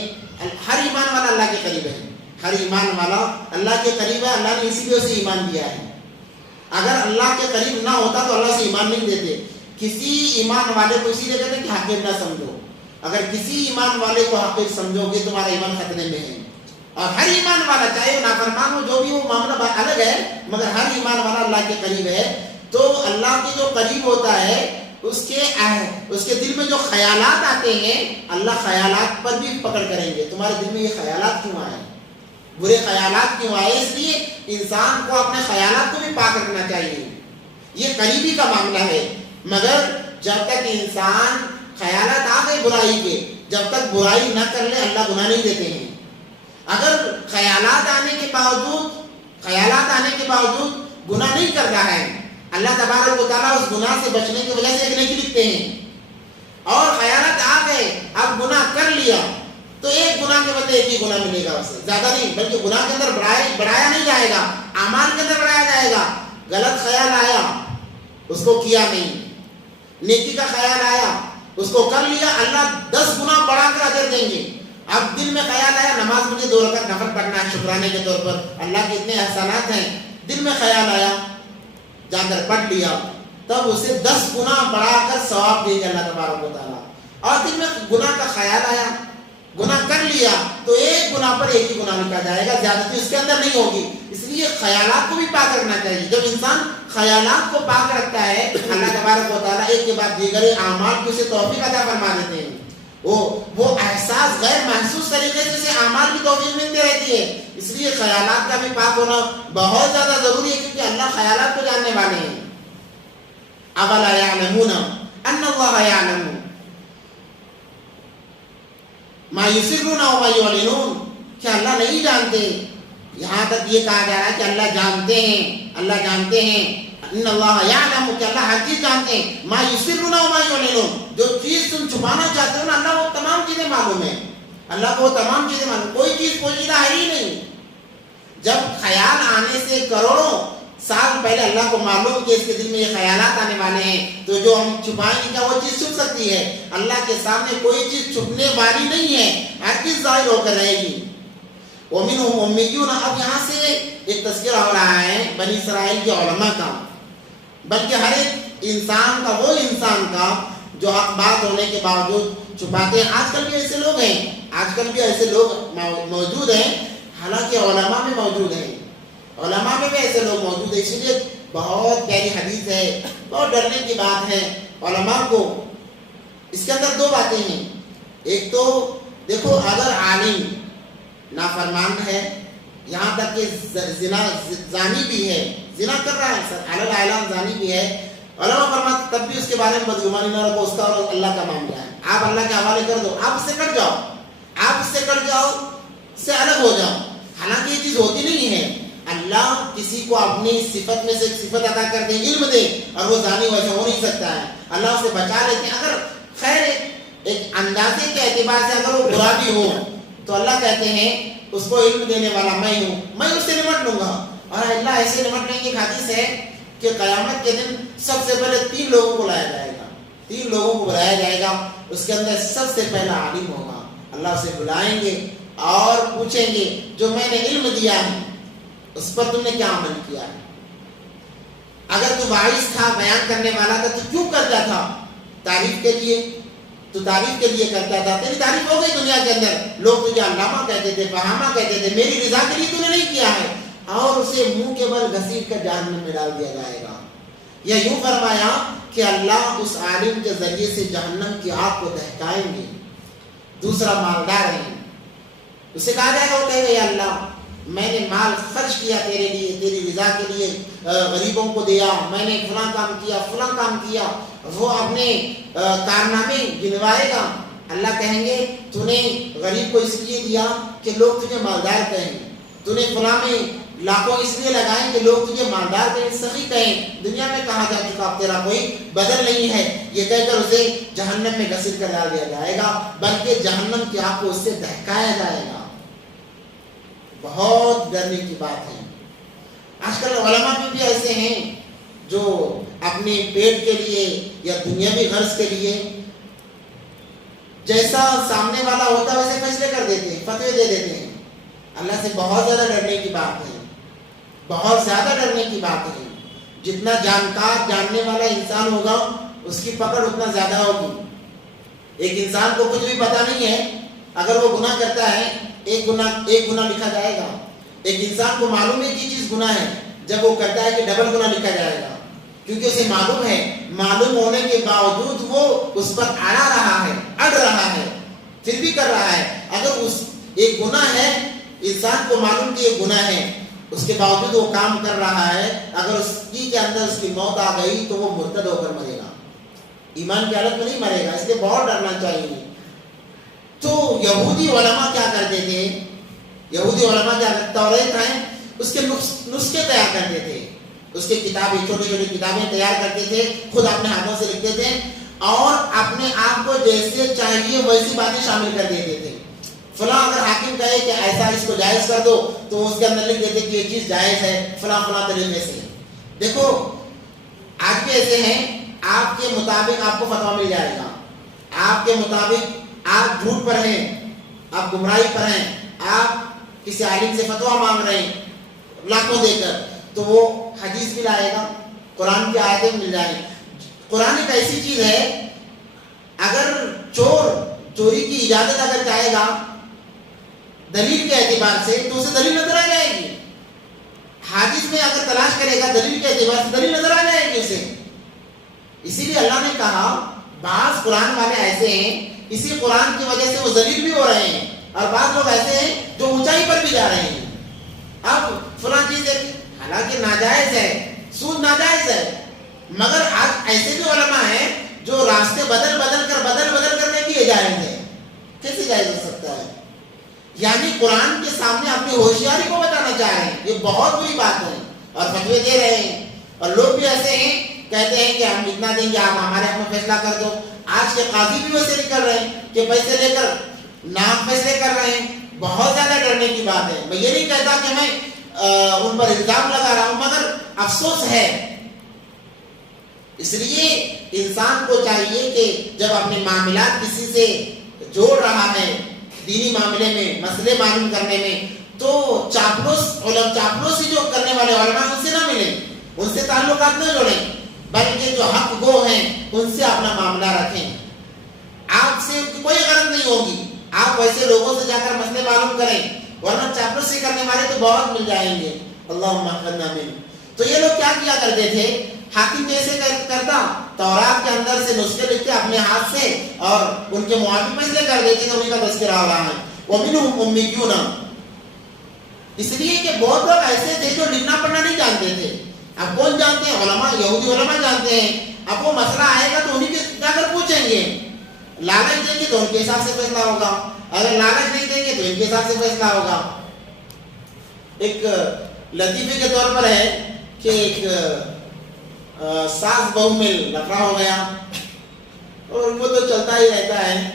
ہر ایمان والا اللہ کے قریب ہے، ہر ایمان والا اللہ کے قریب ہے، اللہ نے اسی لیے اسے ایمان دیا ہے۔ اگر اللہ کے قریب نہ ہوتا تو اللہ سے ایمان نہیں دیتے۔ کسی ایمان والے کو اسی لیے کہتے ہیں کہ حقیر نہ سمجھو، اگر کسی ایمان والے کو حقیر سمجھو گے تمہارا ایمان خطرے میں ہے۔ اور ہر ایمان والا چاہے وہ نافرمان ہو، جو بھی وہ معاملہ الگ ہے، مگر ہر ایمان والا اللہ کے قریب ہے۔ تو اللہ کے جو قریب ہوتا ہے اس کے دل میں جو خیالات آتے ہیں، اللہ خیالات پر بھی پکڑ کریں گے، تمہارے دل میں یہ خیالات کیوں آئے، برے خیالات کیوں آئے۔ اس لیے انسان کو اپنے خیالات کو بھی پاک رکھنا چاہیے۔ یہ قریبی کا معاملہ ہے. مگر جب تک انسان خیالات آ گئے برائی کے، جب تک برائی نہ کر لے اللہ گناہ نہیں دیتے ہیں. اگر خیالات آنے کے باوجود گناہ نہیں کرتا ہے، اللہ تبارک و تعالیٰ اس گناہ سے بچنے کی وجہ سے ایک نیکی لکھتے ہیں. اور خیالات آ گئے، اب گناہ کر لیا تو ایک گناہ کے بدلے ایک ہی گناہ ملے گا، اس سے زیادہ نہیں، بلکہ گناہ کے اندر بڑھایا نہیں جائے گا، اعمال کے اندر بڑھایا جائے گا. غلط خیال آیا، اس کو کیا نہیں. نیکی کا خیال آیا، اس کو کر لیا، اللہ 10 گنا بڑھا کر اجر دیں گے. اب دل میں خیال آیا نماز مجھے 2 رکعت نفل پڑھنا ہے شکرانے کے طور پر، اللہ کے اتنے احسانات ہیں. دل میں خیال آیا، جا کر پڑھ لیا، تب اسے 10 گنا بڑھا کر ثواب دے گا اللہ تبارک و تعالیٰ. اور دل میں گناہ کا خیال آیا، گناہ کر لیا تو ایک گناہ پر ایک ہی گناہ لکھا جائے گا، زیادتی اس کے اندر نہیں ہوگی. اس لیے خیالات کو بھی پاک رکھنا چاہیے. جب انسان خیالات کو پاک رکھتا ہے اللہ تبارک و تعالیٰ ایک کے بعد دیگر اعمال کو اسے توفیق عطا فرما دیتے ہیں. وہ احساس غیر محسوس طریقے سے اسے اعمال کی توفیق ملتی رہتی ہے. اس لیے خیالات کا بھی پاک ہونا بہت زیادہ ضروری ہے، کیونکہ اللہ خیالات کو جاننے والے ہیں. اولا یعلمون ان اللہ یعلم ما یسرون و ما یعلنون، کیا اللہ نہیں جانتے؟ یہاں تک یہ کہا جا رہا ہے کہ اللہ جانتے ہیں، اللہ جانتے ہیں. ان اللہ یعلم، کہ اللہ ہر چیز جانتے ہیں. ما یسرون و ما یعلنون، جو چیز تم چھپانا چاہتے ہو نا اللہ وہ تمام چیزیں معلوم ہے. اللہ کو وہ تمام چیزیں معلوم، کوئی چیز پوشیدہ ہے ہی نہیں. جب خیال آنے سے کروڑوں سال پہلے اللہ کو معلوم کہ اس کے دل میں یہ خیالات آنے والے ہیں، تو جو ہم چھپائیں گے کیا وہ چیز چھپ سکتی ہے؟ اللہ کے سامنے کوئی چیز چھپنے والی نہیں ہے، ہر چیز ظاہر ہو کر رہے گی. وَمِنْهُمْ أُمِّيُّونَ، اب یہاں سے ایک تذکرہ ہو رہا ہے بنی اسرائیل کے علماء کا، بلکہ ہر ایک انسان کا، وہ انسان کا جو حق بات ہونے کے باوجود چھپاتے ہیں. آج کل بھی ایسے لوگ ہیں، آج کل بھی ایسے لوگ موجود ہیں، حالانکہ علماء میں موجود ہیں، علماء میں بھی ایسے لوگ موجود ہیں. اسی لیے بہت پیاری حدیث ہے، بہت ڈرنے کی بات ہے علماء کو. اس کے اندر 2 باتیں ہیں. ایک تو دیکھو اگر عالم نافرمان ہے، یہاں تک کہ زانی بھی ہے، زنا کر رہا ہے، علی اعلان زانی بھی ہے، علماء فرماتے تب بھی اس کے بارے میں بدگمانی نہ رکھو، اس کا اور اللہ کا معاملہ ہے، آپ اللہ کے حوالے کر دو، آپ اس سے کٹ جاؤ، آپ اس سے کٹ جاؤ، اس سے الگ ہو جاؤ. حالانکہ یہ چیز ہوتی نہیں ہے. اللہ کسی کو اپنی صفت میں سے ایک صفت عطا کر دے، علم دے، اور وہ زانی ویسا ہو نہیں سکتا ہے. اللہ اسے بچا لیتے ہیں. اگر خیر ایک اندازے کے اعتبار سے اگر وہ برا بھی ہو تو اللہ کہتے ہیں اس کو علم دینے والا میں ہوں، میں اس سے نمٹ لوں گا. اور اللہ ایسے نمٹنے کی حدیث ہے کہ قیامت کے دن سب سے پہلے 3 لوگوں کو لایا جائے گا، 3 لوگوں کو بلایا جائے گا. اس کے اندر سب سے پہلا عالم ہوگا. اللہ اسے بلائیں گے اور پوچھیں گے جو میں نے علم دیا ہے اس پر تم نے کیا عمل کیا ہے؟ اگر تو واعظ تھا، بیان کرنے والا تھا، تو کیوں کرتا تھا؟ تعریف کے لیے، تو تعریف کے لیے کرتا تھا. تیری تعریف ہو گئی دنیا کے اندر، لوگ تجھے علامہ کہتے تھے، فہامہ کہتے تھے، میری رضا کے لیے تو نے نہیں کیا ہے. اور اسے منہ کے بل گھسیٹ کر جہنم میں ڈال دیا جائے گا. یا یوں فرمایا کہ اللہ اس عالم کے ذریعے سے جہنم کی آگ کو دہکائیں گے. دوسرا مالدار ہے، اسے کہا جائے گا، وہ کہے گا یا اللہ میں نے مال خرچ کیا تیرے لیے، تیری رضا کے لیے، غریبوں کو دیا، میں نے فلاں کام کیا، فلاں کام کیا. وہ اپنے کارنامے گنوائے گا. اللہ کہیں گے تو نے غریب کو اس لیے دیا کہ لوگ تجھے مالدار کہیں، تو نے فلاں میں لاکھوں اس لیے لگائیں کہ لوگ تجھے مالدار کہیں، سخی کہیں. دنیا میں کہا جا چکا اب تیرا کوئی بدل نہیں ہے. یہ کہہ کر اسے جہنم میں گھسیٹ کر ڈال دیا جائے گا، بلکہ جہنم کی آگ کو اس سے دہکایا جائے گا. بہت ڈرنے کی بات ہے. آج کل علماء بھی ایسے ہیں جو اپنے پیٹ کے لیے یا دنیاوی غرض کے لیے جیسا سامنے والا ہوتا ہے ویسے فیصلے کر دیتے ہیں، فتوے دے دیتے ہیں. اللہ سے بہت زیادہ ڈرنے کی بات ہے، بہت زیادہ ڈرنے کی بات ہے. جتنا جانکار جاننے والا انسان ہوگا اس کی پکڑ اتنا زیادہ ہوگی. ایک انسان کو کچھ بھی پتا نہیں ہے، اگر وہ گناہ کرتا ہے ایک گناہ لکھا جائے گا. ایک انسان کو معلوم ہے کہ چیز گناہ ہے، جب وہ کرتا ہے کہ ڈبل گناہ لکھا جائے گا، کیونکہ اسے معلوم ہے. معلوم ہونے کے باوجود وہ اس پر اڑ رہا ہے، پھر بھی کر رہا ہے. اگر اس ایک گناہ ہے، انسان کو معلوم کہ یہ گناہ ہے، اس کے باوجود وہ کام کر رہا ہے، اگر اس کے اندر اس کی موت آ گئی تو وہ مرتد ہو کر مرے گا، ایمان کی حالت میں نہیں مرے گا، اس لیے بہت ڈرنا چاہیے۔ تو یہودی علماء کیا کرتے تھے، یہودی علماء کیا کرتے، توریت ہے اس کے نسخے تیار کرتے تھے، اس کے کتابیں، چھوٹی چھوٹی کتابیں تیار کرتے تھے، خود اپنے ہاتھوں سے لکھتے تھے اور اپنے آپ کو جیسے چاہیے ویسی باتیں شامل کر دیتے تھے۔ فلاں اگر حاکم کہے کہ ایسا اس کو جائز کر دو تو اس کے اندر لکھ دیتے کہ یہ چیز جائز ہے فلاں فلاں طریقے سے۔ دیکھو آج بھی ایسے ہیں، آپ کے مطابق آپ کو فتویٰ مل جائے گا، آپ کے مطابق آپ جھوٹ پر ہیں، آپ گمراہی پر ہیں، آپ کسی عالم سے فتویٰ مانگ رہے ہیں لاکھوں دے کر، تو وہ حدیث بھی لائے گا، قرآن کی آیتیں مل جائیں۔ قرآن ایک ایسی چیز ہے، اگر چوری کی اجازت اگر چاہے گا دلیل کے اعتبار سے تو اسے دلیل نظر آ جائے گی، حدیث میں اگر تلاش کرے گا دلیل کے اعتبار سے دلیل نظر آ جائے گی اسے۔ اسی لیے اللہ نے کہا بعض قرآن والے ایسے ہیں اسی قرآن کی وجہ سے وہ ذلیل بھی ہو رہے ہیں، اور بعض لوگ ایسے ہیں جو اونچائی پر بھی جا رہے ہیں۔ اب فلاں چیز ہے حالانکہ ناجائز ہے، سود ناجائز ہے، مگر آج ایسے بھی علماء ہیں جو راستے بدل کر میں بھی جائز ہے۔ کیسے جائز ہو سکتا ہے؟ یعنی قرآن کے سامنے اپنی ہوشیاری کو بتانا چاہ رہے ہیں، یہ بہت بری بات ہے، اور فتوے دے رہے ہیں۔ اور لوگ بھی ایسے ہیں کہتے ہیں کہ ہم اتنا دیں گے آپ ہمارے حق میں فیصلہ کر دو۔ آج کے قاضی بھی ویسے نہیں کر رہے ہیں کہ پیسے لے کر نام فیصلے کر رہے ہیں، بہت زیادہ ڈرنے کی بات ہے۔ میں یہ نہیں کہتا کہ میں ان پر الزام لگا رہا ہوں، مگر افسوس ہے۔ اس لیے انسان کو چاہیے کہ جب اپنے معاملات کسی سے جوڑ رہا ہے دینی معاملے میں، مسئلے معلوم کرنے میں، تو چاپلوسی جو کرنے والے علماء ان سے نہ ملیں، ان سے تعلقات نہ جوڑیں، بلکہ جو حق گو ہیں ان سے اپنا معاملہ رکھیں۔ آپ سے ان کی کوئی غرض نہیں ہوگی، آپ ویسے لوگوں سے جا کر مسئلے معلوم کریں، ورنہ چاپلوسی کرنے والے تو بہت مل جائیں گے۔ اللہم اغفرنا منہ۔ تو یہ لوگ کیا کیا کرتے تھے، حاکم جیسے کرتا تورات کے اندر سے نسخے لکھ کے اپنے ہاتھ سے اور ان کے موافق فیصلے کر دیتے ہیں، انہیں کا تذکرہ ہو رہا ہے۔ وَمِنْهُمْ أُمِّيُّونَ، اس لیے کہ بہت لوگ ایسے تھے جو لکھنا پڑھنا نہیں جانتے تھے۔ اب کون جانتے ہیں؟ علماء، یہودی علماء جانتے ہیں۔ اب وہ مسئلہ آئے گا تو انہیں کے جا کر پوچھیں گے، لالچ دیں گے تو ان کے حساب سے فیصلہ ہوگا، اگر لالچ نہیں دیں گے تو ان کے حساب سے فیصلہ ہوگا۔ ایک لطیفے کے طور پر ہے کہ ایک ساس بہو میں لفڑا ہو گیا، اور وہ تو چلتا ہی رہتا ہے،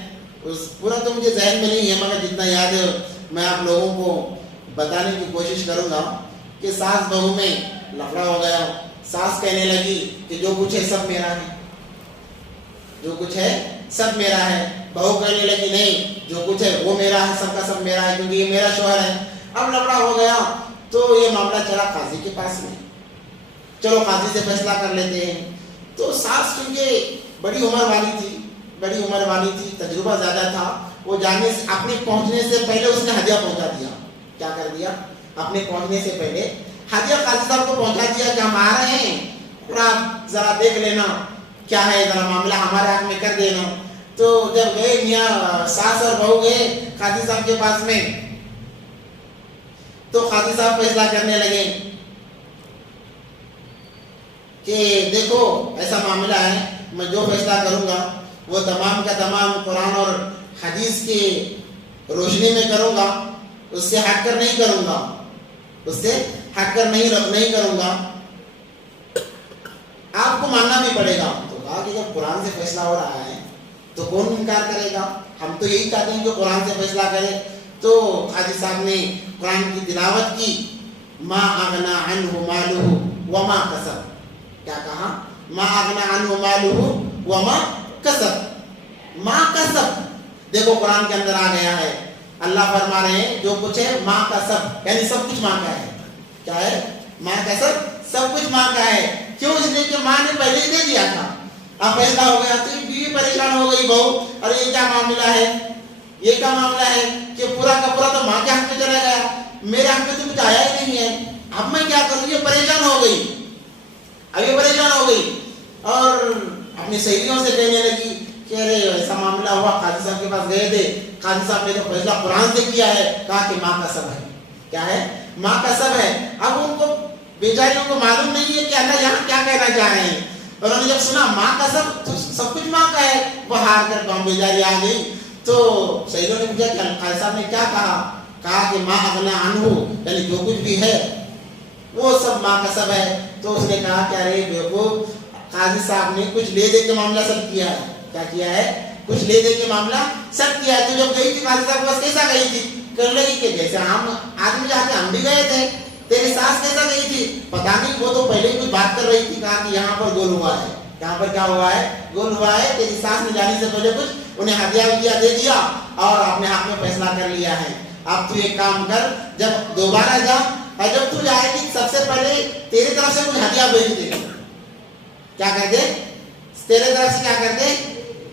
پورا تو مجھے ذہن میں نہیں ہے، مگر جتنا یاد ہے میں آپ لوگوں کو بتانے کی کوشش کروں گا کہ ساس بہو میں لفڑا ہو گیا۔ ساس کہنے لگی کہ جو کچھ ہے سب میرا ہے، جو کچھ ہے سب میرا ہے۔ بہو کہنے لگی نہیں، جو کچھ ہے وہ میرا ہے، سب کا سب میرا ہے، کیونکہ یہ میرا شوہر ہے۔ اب لفڑا ہو گیا تو یہ معاملہ چلا قاضی کے پاس میں، چلو قاضی سے فیصلہ کر لیتے ہیں۔ تو ساس کیونکہ بڑی عمر والی تھی، تجربہ زیادہ تھا، وہ جانے سے اپنے پہنچنے سے پہلے اس نے ہدیہ پہنچا دیا۔ کیا کر دیا؟ اپنے پہنچنے سے پہلے ہدیہ قاضی صاحب کو پہنچا دیا کہ ہم آ رہے ہیں اور آپ ذرا دیکھ لینا کیا ہے، ذرا معاملہ ہمارے حق میں کر دینا۔ تو جب گئے میاں ساس اور بہو گئے قاضی صاحب کے پاس میں، تو قاضی صاحب فیصلہ کرنے لگے کہ دیکھو ایسا معاملہ ہے، میں جو فیصلہ کروں گا وہ تمام کا تمام قرآن اور حدیث کی روشنی میں کروں گا، اس سے ہٹ کر نہیں کروں گا، اس سے ہٹ کر نہیں کروں گا، آپ کو ماننا بھی پڑے گا۔ تو کہا کہ جب قرآن سے فیصلہ ہو رہا ہے تو کون انکار کرے گا، ہم تو یہی چاہتے ہیں کہ قرآن سے فیصلہ کرے۔ تو قاضی صاحب نے قرآن کی تلاوت کی، ما اغنا عنہ مالہ وما کسب۔ کیا کہا؟ ما اغنا عنہ مالہ وما کسب، ما کسب۔ دیکھو قرآن کے اندر آ گیا ہے، اللہ فرما رہے ہیں جو کچھ ہے ماں کا سب، یعنی سب کچھ ماں کا ہے۔ کیا ہے؟ ماں کا سب کچھ ماں کا ہے۔ کیوں؟ اس لیے کہ ماں نے پہلے ہی دے دیا تھا، اب فیصلہ ہو گیا تو بیوی پریشان ہو گئی، بہو اور یہ کیا معاملہ ہے، یہ کیا معاملہ ہے کہ پورا کا پورا تو ماں کے حق میں چلا گیا، میرے حق میں تو کچھ آیا ہی نہیں ہے، اب میں کیا کروں؟ یہ پریشان ہو گئی، اب یہ پریشان ہو گئی اور اپنی سہیلیوں سے کہنے لگی کہ ارے ایسا معاملہ ہوا، قاضی صاحب کے پاس گئے تھے، قاضی صاحب نے تو فیصلہ قرآن سے کیا ہے، کہا کہ ماں کا سب ہے، کیا ہے؟ ماں کا سب ہے. اب ان کو بیچاریوں کو معلوم نہیں ہے کہ اللہ یہاں کیا کہنا چاہ رہے ہیں. انہوں نے جب سنا ماں کا سب کچھ ماں کا ہے، وہ ہار کر قوم بیچاری آ گئی. تو سیدوں نے پوچھا کہ قاضی صاحب نے کیا کہا کہ ماں اغنا عنہ، یعنی جو کچھ بھی ہے وہ سب ماں کا سب ہے. تو اس نے کہا کہ ارے بیوقوف، قاضی صاحب نے کچھ لے دے کے معاملہ سب کیا ہے. کیا کیا ہے؟ کچھ لے دے کے معاملہ سب کیا ہے. تو جب گئی تھی قاضی صاحب کے پاس کیسا گئی تھی؟ کہنے لگی کہ جیسے ہم آدمی جاتے ہم بھی گئے تھے. تیری ساس کیسا گئی تھی؟ پتا نہیں، وہ تو پہلے ہی کچھ بات کر رہی تھی. کہا کہ یہاں پر گول ہوا ہے. یہاں پر کیا ہوا ہے؟ گول ہوا ہے. تیری ساس نے جانے سے پہلے کچھ انہیں ہدیہ دے دیا اور اپنے ہاتھ میں فیصلہ کر لیا ہے. اب تو ایک کام کر، جب دوبارہ جا اور جب تو جائے گی سب سے پہلے تیری طرف سے کچھ ہدیہ بھیج دے. کیا کر دے؟ تیرے طرف سے کیا کر دے؟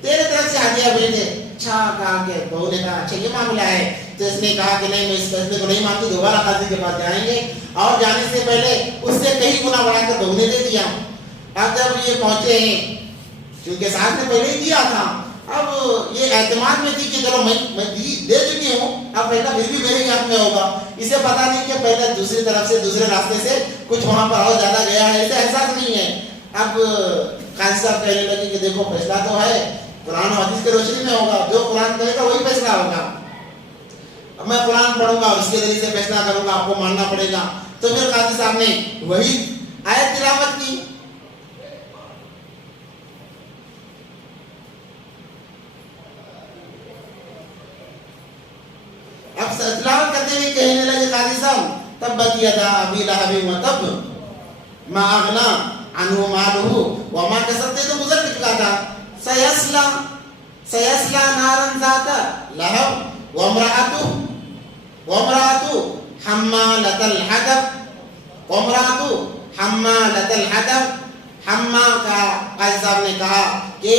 تیرے طرف سے ہدیہ بھیج دے. اچھا کہا کہ بہو نے کہا اچھا یہ معاملہ ہے. تو اس نے کہا کہ نہیں، میں اس فیصلے کو نہیں مانتی، دوبارہ قاضی کے پاس جائیں گے. اور جانے سے پہلے اس سے کئی گنا بڑھا کر بہو نے دے دیا. اب جب یہ پہنچے ہیں، کیونکہ ساتھ نے پہلے ہی دیا تھا، اب یہ اعتماد میں تھی کہ چلو میں دے چکی ہوں، اب پہلا پھر بھی میرے ہاتھ میں ہوگا. اسے پتا نہیں کہ پہلے دوسری طرف سے دوسرے راستے سے کچھ وہاں پر اور زیادہ گیا ہے، اسے احساس نہیں ہے. اب قاضی صاحب کہنے لگے کہ دیکھو فیصلہ تو ہے قرآن و حدیث کی روشنی میں ہوگا، جو قرآن کہے گا وہی فیصلہ ہوگا. اب میں قرآن پڑھوں گا اور اس کے ذریعے سے فیصلہ کروں گا، آپ کو ماننا پڑے گا. تو پھر قاضی صاحب نے وہی آیت تلاوت کی. اب تلاوت کرتے ہوئے کہنے لگے قاضی صاحب تبت یدا ابی لہب وتب ما اغنا عنہ مالہ وما کسب. تو گزر چکا تھا. سیصلی نارا ذات لہب وامرأۃ حمالۃ الحطب حمالۃ الحطب. حما کا قاضی صاحب نے کہا کہ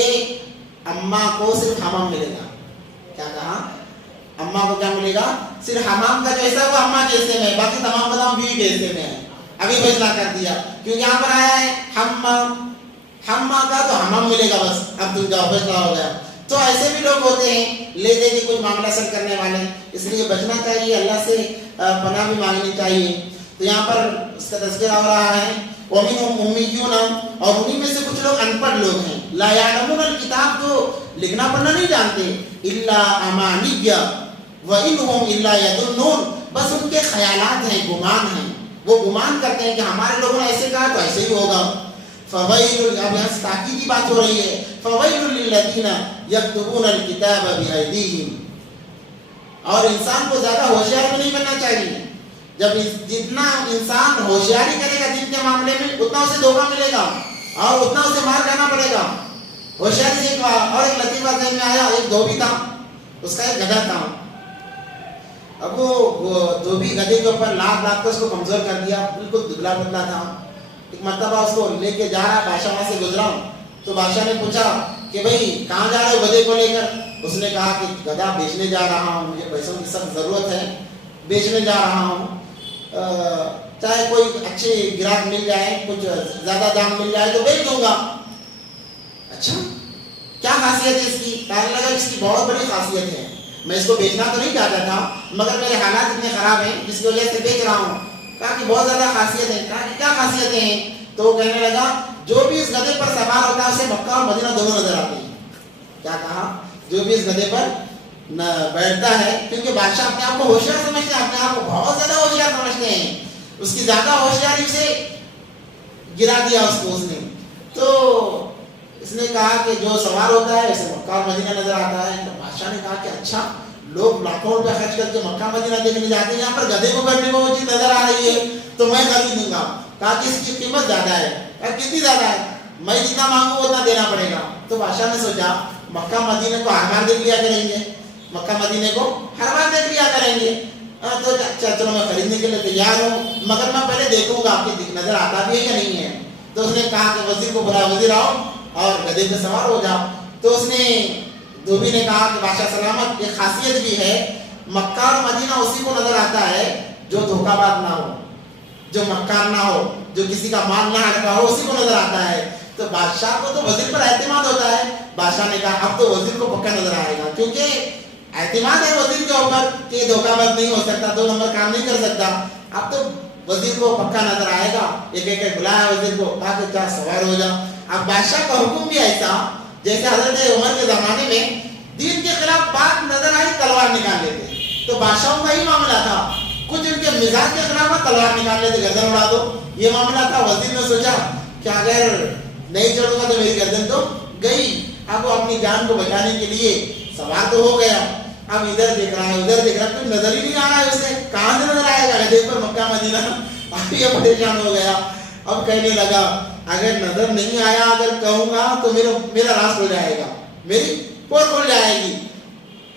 اماں کو صرف حمام ملے گا. کیا کہا؟ اماں کو کیا ملے گا؟ صرف حمام کا جو حصہ وہ اماں کے حصے میں، باقی تمام بدام بیوی کے حصے میں ہے. ابھی فیصلہ کر دیا کیونکہ یہاں پر آیا ہے حما کا، تو حمام ملے گا بس. اب تم جاؤ، فیصلہ ہو گیا. تو ایسے بھی لوگ ہوتے ہیں لے دے کے کوئی معاملہ سل کرنے والے، اس لیے بچنا چاہیے، اللہ سے پناہ بھی مانگنی چاہیے. تو یہاں پر اس کا تذکرہ ہو رہا ہے وَمِنْهُمْ أُمِّيُّونَ، اور انہی میں سے کچھ لوگ ان پڑھ لوگ ہیں. لا يعلمون الکتاب، جو لکھنا پڑھنا نہیں جانتے. إِلَّا أَمَانِيَّ وَإِنْهُمْ إِلَّا يَظُنُّونَ، بس ان کے خیالات ہیں، گمان ہیں. وہ گمان کرتے ہیں کہ ہمارے لوگوں نے ایسے کہا تو ایسے ہی ہوگا. فَوَيْلٌ، اب یہاں تاکید کی بات ہو رہی ہے. فَوَيْلٌ لِلَّذِينَ يَكْتُبُونَ الْكِتَابَ بِأَيْدِيهِمْ. اور انسان کو زیادہ ہوشیار بھی نہیں بننا چاہیے. جب جتنا انسان ہوشیاری کرے گا دین کے معاملے میں، اتنا اسے دھوکہ ملے گا اور اتنا اسے مار کھانا پڑے گا. ہوشیاری سے اور ایک لطیفہ ذہن میں آیا. ایک دھوبی تھا، اس کا ایک گدھا تھا. اب وہ دھوبی گدھے کے اوپر لاد کر اس کو کمزور کر دیا، بالکل دبلا پتلا تھا. ایک مرتبہ اس کو لے کے جا رہا، بادشاہ وہاں سے گزرا، تو بادشاہ نے پوچھا کہ بھائی کہاں جا رہے ہو گدھے کو لے کر؟ اس نے کہا کہ گدھا بیچنے جا رہا ہوں، مجھے پیسوں کی سخت ضرورت ہے، بیچنے جا رہا ہوں. چاہے کوئی اچھے گراہک مل جائے، کچھ زیادہ دام مل جائے تو بیچ دوں گا. اچھا کیا خاصیت ہے اس کی؟ کہنے لگا اس کی بہت بڑی خاصیت ہے، میں اس کو بیچنا تو نہیں چاہتا تھا مگر میرے حالات اتنے خراب ہیں جس کی وجہ سے بیچ رہا ہوں. کہا کہ بہت زیادہ خاصیت ہے. کہا کہ کیا خاصیتیں ہیں؟ تو وہ کہنے لگا جو بھی اس گدھے پر سوار ہوتا ہے اسے مکہ اور مدینہ دونوں نظر آتے ہیں. کیا کہا؟ جو بھی اس گدھے پر بیٹھتا ہے، کیونکہ بادشاہ اپنے آپ کو ہوشیار سمجھتے ہیں، اپنے آپ کو بہت زیادہ ہوشیار سمجھتے ہیں. اس کی زیادہ ہوشیاری سے گرا دیا اس کو. اس نے تو اس نے کہا کہ جو سوار ہوتا ہے اسے مکہ اور مدینہ نظر آتا ہے. تو بادشاہ نے کہا کہ اچھا، لوگ لاکھوں روپے خرچ کر کے مکہ مدینہ دیکھنے جاتے ہیں، یہاں پر گدھے کو بیٹھنے کو وہ چیز نظر آ رہی ہے تو میں خرید دوں گا. کہا کہ اس کی قیمت زیادہ ہے. کہا کتنی زیادہ ہے؟ میں جتنا مانگوں اتنا دینا پڑے گا. تو بادشاہ نے سوچا مکہ مدینہ کو ہر بار دیکھ لیا کریں گے، مکہ مدینہ کو ہر بار دیکھ لیا کریں گے. تو اچھا چلو میں خریدنے کے لیے تیار ہوں، مگر میں پہلے دیکھوں گا آپ کی نظر آتا بھی ہے یا نہیں ہے. تو اس نے کہا کہ وزیر کو بلا، وزیر آؤ اور گدھے پہ سوار ہو جاؤ. تو اس نے دھوبی نے کہا کہ بادشاہ سلامت، ایک خاصیت بھی ہے، مکہ اور مدینہ اسی کو نظر آتا ہے جو دھوکہ باز نہ ہو، جو مکار نہ ہو، جو کسی کا مال نہ ہڑکا ہو، اسی کو نظر آتا ہے. تو بادشاہ کو تو وزیر پر اعتماد ہوتا ہے. بادشاہ نے کہا اب تو وزیر کو پکا نظر آئے گا، کیونکہ اعتماد ہے وزیر کے اوپر کہ دھوکہ باز نہیں ہو سکتا, 2 نمبر کام نہیں کر سکتا. اب تو وزیر کو پکا نظر آئے گا, ایک بلایا وزیر کو, کہا کہ چاہ سوار ہو جا. اب بادشاہ کا حکم بھی ایسا جیسے حضرت عمر کے زمانے میں دین کے خلاف بات نظر آئی تلوار نکال لیتے. تو بادشاہوں کا ہی معاملہ تھا, کچھ ان کے مزاج کے خلاف تلوار نکال لیتے, گردن اڑا دو, یہ معاملہ تھا. وزیر نے سوچا کہ اگر نہیں چڑھوں گا تو میری گردن تو گئی. اب وہ اپنی جان کو بچانے کے لیے سوار تو ہو گیا. اب ادھر دیکھ رہا ہے ادھر دیکھ رہا ہے, کوئی نظر ہی نہیں آ رہا ہے اسے, کہاں سے نظر آئے گا گدھے پر مکہ مدینہ. اب یہ پریشان ہو گیا. اب کہنے لگا اگر نظر نہیں آیا, اگر کہوں گا تو میرا راز ہو جائے گا, میری پور کھل جائے گی,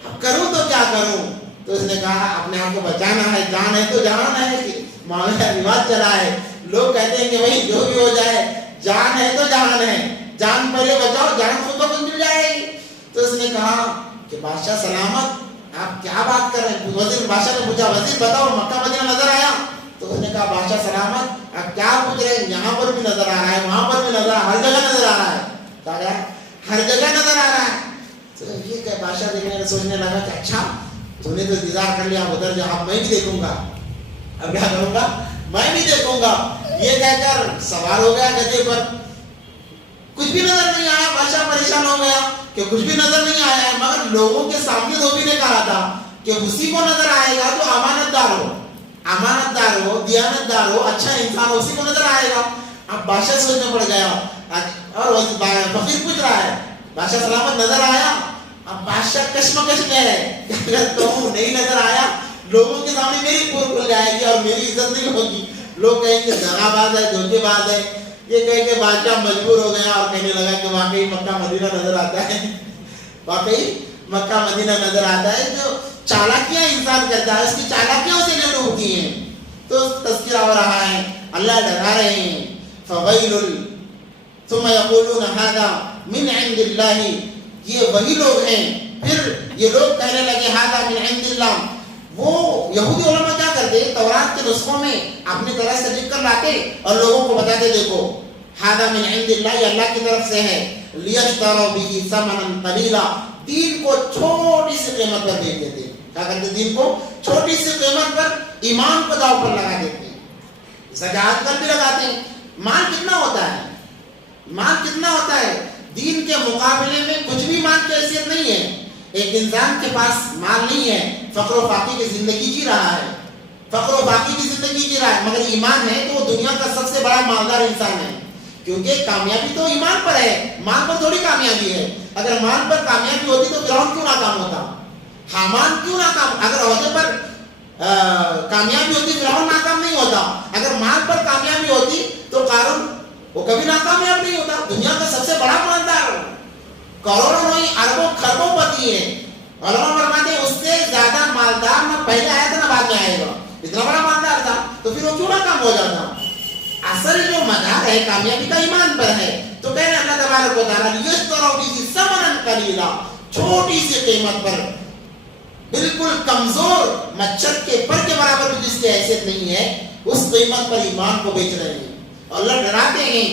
اب کروں تو کیا کروں. تو اس نے کہا اپنے آپ کو بچانا ہے, جان ہے تو جان ہے, معاملہ رواج چلا ہے. لوگ کہتے ہیں کہ بھائی جو بھی ہو جائے جان ہے تو جان ہے, جان پہلے بچاؤ, جان خود کو مل جائے گی. تو اس نے کہا کہ بادشاہ سلامت, آپ کیا بات کر رہے ہیں. وزیر بادشاہ نے پوچھا وزیر بتاؤ مکہ مدینہ نظر آیا. تو اس نے کہا بادشاہ سلامت آپ کیا پوچھ رہے ہیں, یہاں پر بھی نظر آ رہا ہے, وہاں پر بھی نظر آ رہا ہے, ہر جگہ نظر آ رہا ہے. کہا ہر جگہ نظر آ رہا ہے. تو یہ کہ بادشاہ دیکھنے سوچنے لگا کہ اچھا تو نے تو انتظار کر لیا, ادھر جہاں میں بھی دیکھوں گا, اب کیا کروں گا, میں بھی دیکھوں گا. یہ کہہ کر سوار ہو گیا گدھے پر. کچھ بھی نظر نہیں آیا. بادشاہ پریشان ہو گیا کہ کچھ بھی نظر نہیں آیا ہے, مگر لوگوں کے سامنے دھوبی نے کہا تھا کہ اسی کو نظر آئے گا تو امانت دار ہو, امانت دار ہو, دیانت دار ہو, اچھا انسان ہو, اسی کو نظر آئے گا. اب بادشاہ سوچنے پڑ گیا, اور فقیر پوچھ رہا ہے بادشاہ سلامت نظر آیا. اب بادشاہ کشمکش میں ہے کہ اگر کہوں نہیں نظر آیا لوگوں کے سامنے میری پور کھل جائے گی اور میری عزت نہیں ہوگی, لوگ کہیں گے دغا باز ہے, دھوکے باز ہے. یہ کہہ کے بادشاہ مجبور ہو گیا اور کہنے لگا کہ واقعی مکہ مدینہ نظر آتا ہے, واقعی مکہ مدینہ نظر آتا ہے. جو چالاکیاں انسان کرتا ہے اس کی چالاکیوں سے جو ڈوبتی ہیں. تو تذکرہ ہو رہا ہے, اللہ ڈرا رہے ہیں فویل ثم یقولون ھذا من عند اللہ. یہ وہی لوگ ہیں, پھر یہ لوگ کہنے لگے ھذا من عند اللہ. وہ یہودی علماء کیا کرتے, تورات کے نسخوں میں اپنی طرح سے لکھ کر لاتے اور لوگوں کو بتاتے دیکھو ھذا من عند اللہ, یہ اللہ کی طرف سے ہے. لیشتروا به ثمنا قلیلا, دین کو چھوٹی سی قیمت پر بیچ دیتے. کیا کرتے, دین کو چھوٹی سی قیمت پر ایمان کو داؤ پر لگا دیتے ہیں. جیسا کہ آج کل بھی لگاتے ہیں. مال کتنا ہوتا ہے, مال کتنا ہوتا ہے, دین کے مقابلے میں کچھ بھی مال کی حیثیت نہیں ہے. ایک انسان کے پاس مال نہیں ہے, فقر و فاقے کی زندگی جی رہا ہے, فقر و فاقے کی زندگی جی رہا ہے, مگر ایمان ہے تو وہ دنیا کا سب سے بڑا مالدار انسان ہے. کیونکہ کامیابی تو ایمان پر ہے, مال پر تھوڑی کامیابی ہے. اگر مال پر کامیابی ہوتی تو فرعون کیوں ناکام ہوتا, حامان کیوں ناکام, اگر عہدے پر کامیابی ہوتی فرعون ناکام نہیں ہوتا. اگر مال پر کامیابی ہوتی تو قارون وہ کبھی ناکامیاب نہیں ہوتا. دنیا کا سب سے بڑا مالدار, کروڑوں نہیں اربوں خربوں پتی ہے. علماء فرماتے ہیں اس سے زیادہ مالدار نہ پہلے آیا تھا نہ بعد میں آئے گا. اتنا بڑا مالدار تھا تو پھر وہ کیوں ناکام ہو جاتا. اصل جو مدار ہے کامیابی کا ایمان پر ہے. تو کہہ رہے اللہ تبارک و تعالیٰ یشتروا به ثمنا قلیلا, چھوٹی سی قیمت پر, بالکل کمزور مچھر کے پر کے برابر بھی جس کی حیثیت نہیں ہے, اس قیمت پر ایمان کو بیچ رہے ہیں. اللہ ڈراتے ہیں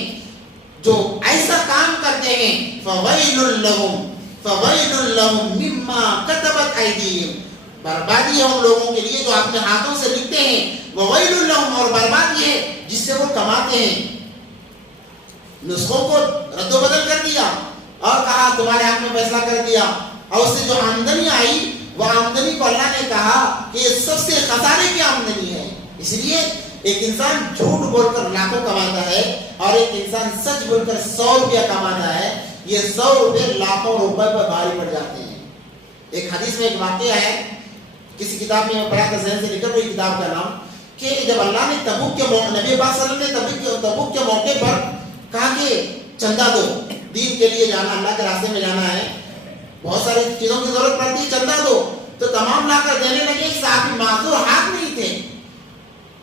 جو ایسا کام کرتے ہیں فویل لہم, فویل لہم مما کتبت ایدیہم, بربادی ہے ان لوگوں کے لیے جو اپنے ہاتھوں سے لکھتے ہیں. وویل لہم, اور بربادی ہے جس سے وہ کماتے ہیں. نسخوں کو رد و بدل کر دیا اور کہا تمہارے ہاتھ میں فیصلہ کر دیا, اور اس سے جو آمدنی آئی وہ آمدنی کو اللہ نے کہا کہ یہ سب سے خسارے کی آمدنی ہے. اس لیے ایک انسان جھوٹ بول کر لاکھوں کماتا ہے اور ایک انسان سچ بول کر 100 روپیہ کماتا ہے. یہ 100 روپے لاکھوں روپے پر بھاری پڑ جاتے ہیں. ایک حدیث میں ایک واقعہ ہے, کسی کتاب میں پڑھا تھا, ذہن سے نکل رہی کتاب کا نام, کہ جب اللہ نے تبوک کے موقع, نبی پاک صلی اللہ علیہ وسلم نے تبوک کے موقع پر کہا کہ چندہ دو, دین کے لیے جانا, اللہ کے راستے میں جانا ہے, بہت ساری چیزوں کی ضرورت پڑتی ہے, چندہ دو. تو تمام لا کر دینے لگے. صحابی معذور ہاتھ نہیں تھے.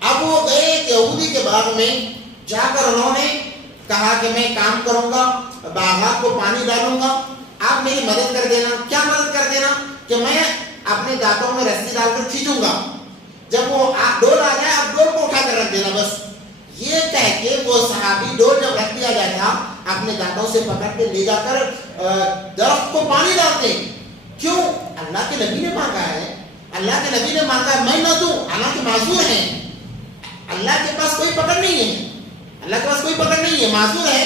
اب وہ گئے یہودی کے باغ میں, جا کر انہوں نے کہا کہ میں کام کروں گا, باغات کو پانی ڈالوں گا, آپ میری مدد کر دینا. کیا مدد کر دینا, کہ میں اپنے دانتوں میں رسی ڈال کر کھینچوں گا, جب وہ ڈول آ جائے آپ ڈول کو اٹھا کر رکھ دینا بس. یہ کہہ کے وہ صحابی ڈول جب رکھ دیا جاتا اپنے دانتوں سے پکڑ کے لے جا کر درخت کو پانی ڈالتے. کیوں, اللہ کے نبی نے مانگا ہے، اللہ کے نبی نے مانگا ہے میں نہ دوں، حالانکہ معذور ہیں، اللہ کے پاس کوئی پکڑ نہیں ہے، اللہ کے پاس کوئی پکڑ نہیں ہے، معذور ہے،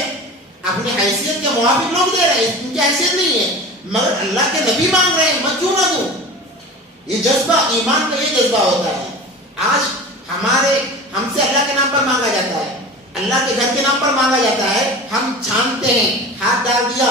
اپنی حیثیت کے موافق لوگ دے رہے ہیں، ان کی حیثیت نہیں ہے، مگر اللہ کے نبی مانگ رہے ہیں، میں کیوں نہ دوں؟ یہ جذبہ ایمان کا یہ جذبہ ہوتا ہے۔ آج ہم سے اللہ کے نام پر مانگا جاتا ہے، اللہ کے گھر کے نام پر مانگا جاتا ہے، ہم چھانتے ہیں، ہاتھ ڈال دیا،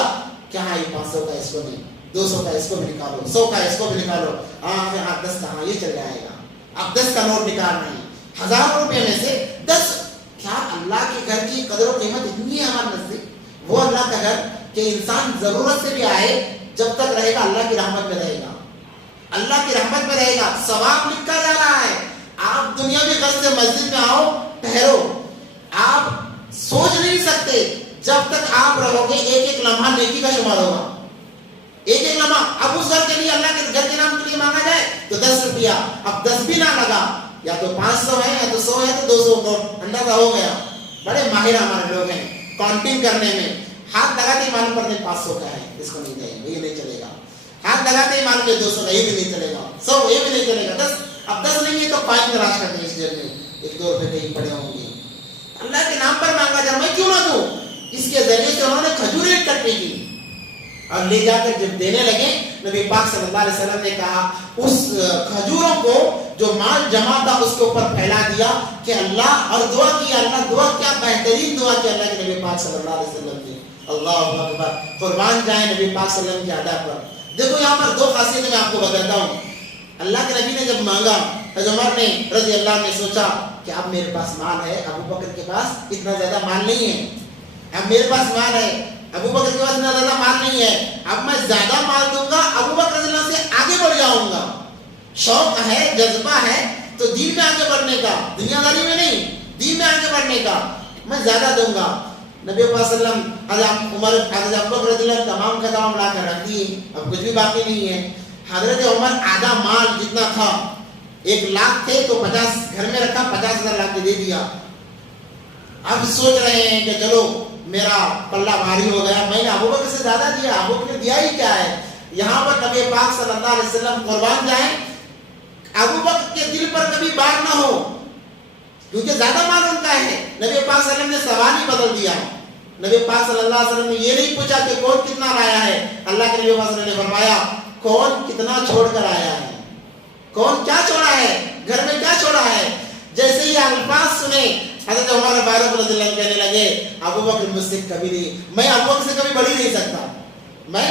کیا ہے یہ 500 کا اس کو نہیں، 200 کا اس کو بھی نکالو، 100 کا اس کو بھی نکالو، ہاں 10 کا، ہاں یہ چل جائے گا، اب 10 کا نوٹ نکال رہے ہیں، 1000 روپے میں سے 10۔ کیا اللہ کے گھر کی قدر و قیمت اتنی ہے ہمارے نزدیک؟ وہ اللہ کا گھر کہ انسان ضرورت سے بھی آئے، جب تک رہے گا اللہ کی رحمت میں رہے گا، اللہ کی رحمت میں رہے گا، ثواب لکھا جا رہا ہے۔ آپ دنیاوی غرض سے مسجد میں آؤ، ٹھہرو، آپ سوچ نہیں سکتے جب تک آپ رہو گے ایک ایک لمحہ نیکی کا شمار ہوگا، ایک ایک لمحہ۔ اب اس گھر کے لیے، اللہ کے گھر کے نام کے لیے مانگا جائے تو 10 روپیہ، اب 10 بھی نہ لگا، یا تو 500 ہے، یا تو 100 ہے، تو 200 کو اندازہ ہو گیا۔ بڑے ماہر ہمارے لوگ ہیں کاؤنٹنگ کرنے میں، ہاتھ لگاتے ہی معلوم پڑتے 500 کا ہے، اس کو نہیں دیں گے، یہ نہیں چلے گا، ہاتھ لگاتے ہی معلوم کہ 200 کا، یہ بھی نہیں چلے گا، 100 یہ بھی نہیں چلے گا، 10 اب 10 نہیں ہے تو 5 تلاش کرتے ہیں اس جیب میں، 1-2 روپے کہیں پڑے ہوں گے۔ اللہ کے نام پر مانگا جائے، میں کیوں نہ دوں؟ اس کے ذریعے سے انہوں نے کھجوریں اکٹھی کی اور لے جا کر جب دینے لگے، نبی پاک صلی اللہ علیہ وسلم نے کہا اس کھجوروں کو جو مال جمع تھا اس کے اوپر پھیلا دیا کہ اللہ، اور دعا کی، اللہ دعا کیا بہترین دعا کی اللہ کے نبی پاک صلی اللہ علیہ وسلم نے، اللہ اکبر، قربان جائیں نبی پاک صلی اللہ علیہ وسلم کے ادا پر۔ دیکھو یہاں پر 2 خاصیتیں میں آپ کو بتاتا ہوں۔ اللہ کے نبی نے جب مانگا، حضرت عمر نے رضی اللہ عنہ نے سوچا کہ اب میرے پاس مال ہے، ابو بکر کے پاس اتنا زیادہ مال نہیں ہے، اب میرے پاس مال ہے، ابو بکر کے پاس اتنا زیادہ مال نہیں ہے، اب میں زیادہ مال دوں گا، ابو بکر رضی اللہ عنہ سے آگے بڑھ جاؤں گا۔ شوق ہے، جذبہ ہے تو دین میں آگے بڑھنے کا، دنیا داری میں نہیں، دین میں آگے بڑھنے کا، میں زیادہ دوں گا۔ نبی پاک صلی اللہ علیہ وسلم حضرت عمر، حضرت ابو بکر رضی اللہ عنہ تمام کا تمام لا کر رکھ دیے، اب کچھ بھی باقی نہیں ہے۔ حضرت عمر آدھا مال جتنا تھا، 1 لاکھ تھے تو 50 گھر میں رکھا، 50,000 لا کے دے دیا۔ اب سوچ رہے ہیں کہ چلو میرا پلہ بھاری ہو گیا، میں نے ابو بکر سے زیادہ دیا، ابو بکر نے دیا ہی کیا ہے؟ یہاں پر نبی پاک صلی اللہ علیہ وسلم قربان جائیں، ابو بکر کے دل پر کبھی بار نہ ہو، کیونکہ زیادہ مال ان کا ہے۔ نبی پاک صلی اللہ علیہ وسلم نے سوال ہی بدل دیا، نبی پاک صلی اللہ علیہ وسلم نے یہ نہیں پوچھا کہ کون کتنا لایا ہے، اللہ کے نبی پاک صلی اللہ علیہ وسلم نے فرمایا کون کتنا چھوڑ کر آیا ہے، کون کیا چھوڑا ہے، گھر میں کیا چھوڑا ہے۔ جیسے یہ الفاظ سنے، حضرت عمر فاروق رضی اللہ عنہ کہنے لگے ابو بکر مجھ سے کبھی نہیں، میں ابو بکر سے کبھی بڑھ ہی نہیں سکتا، میں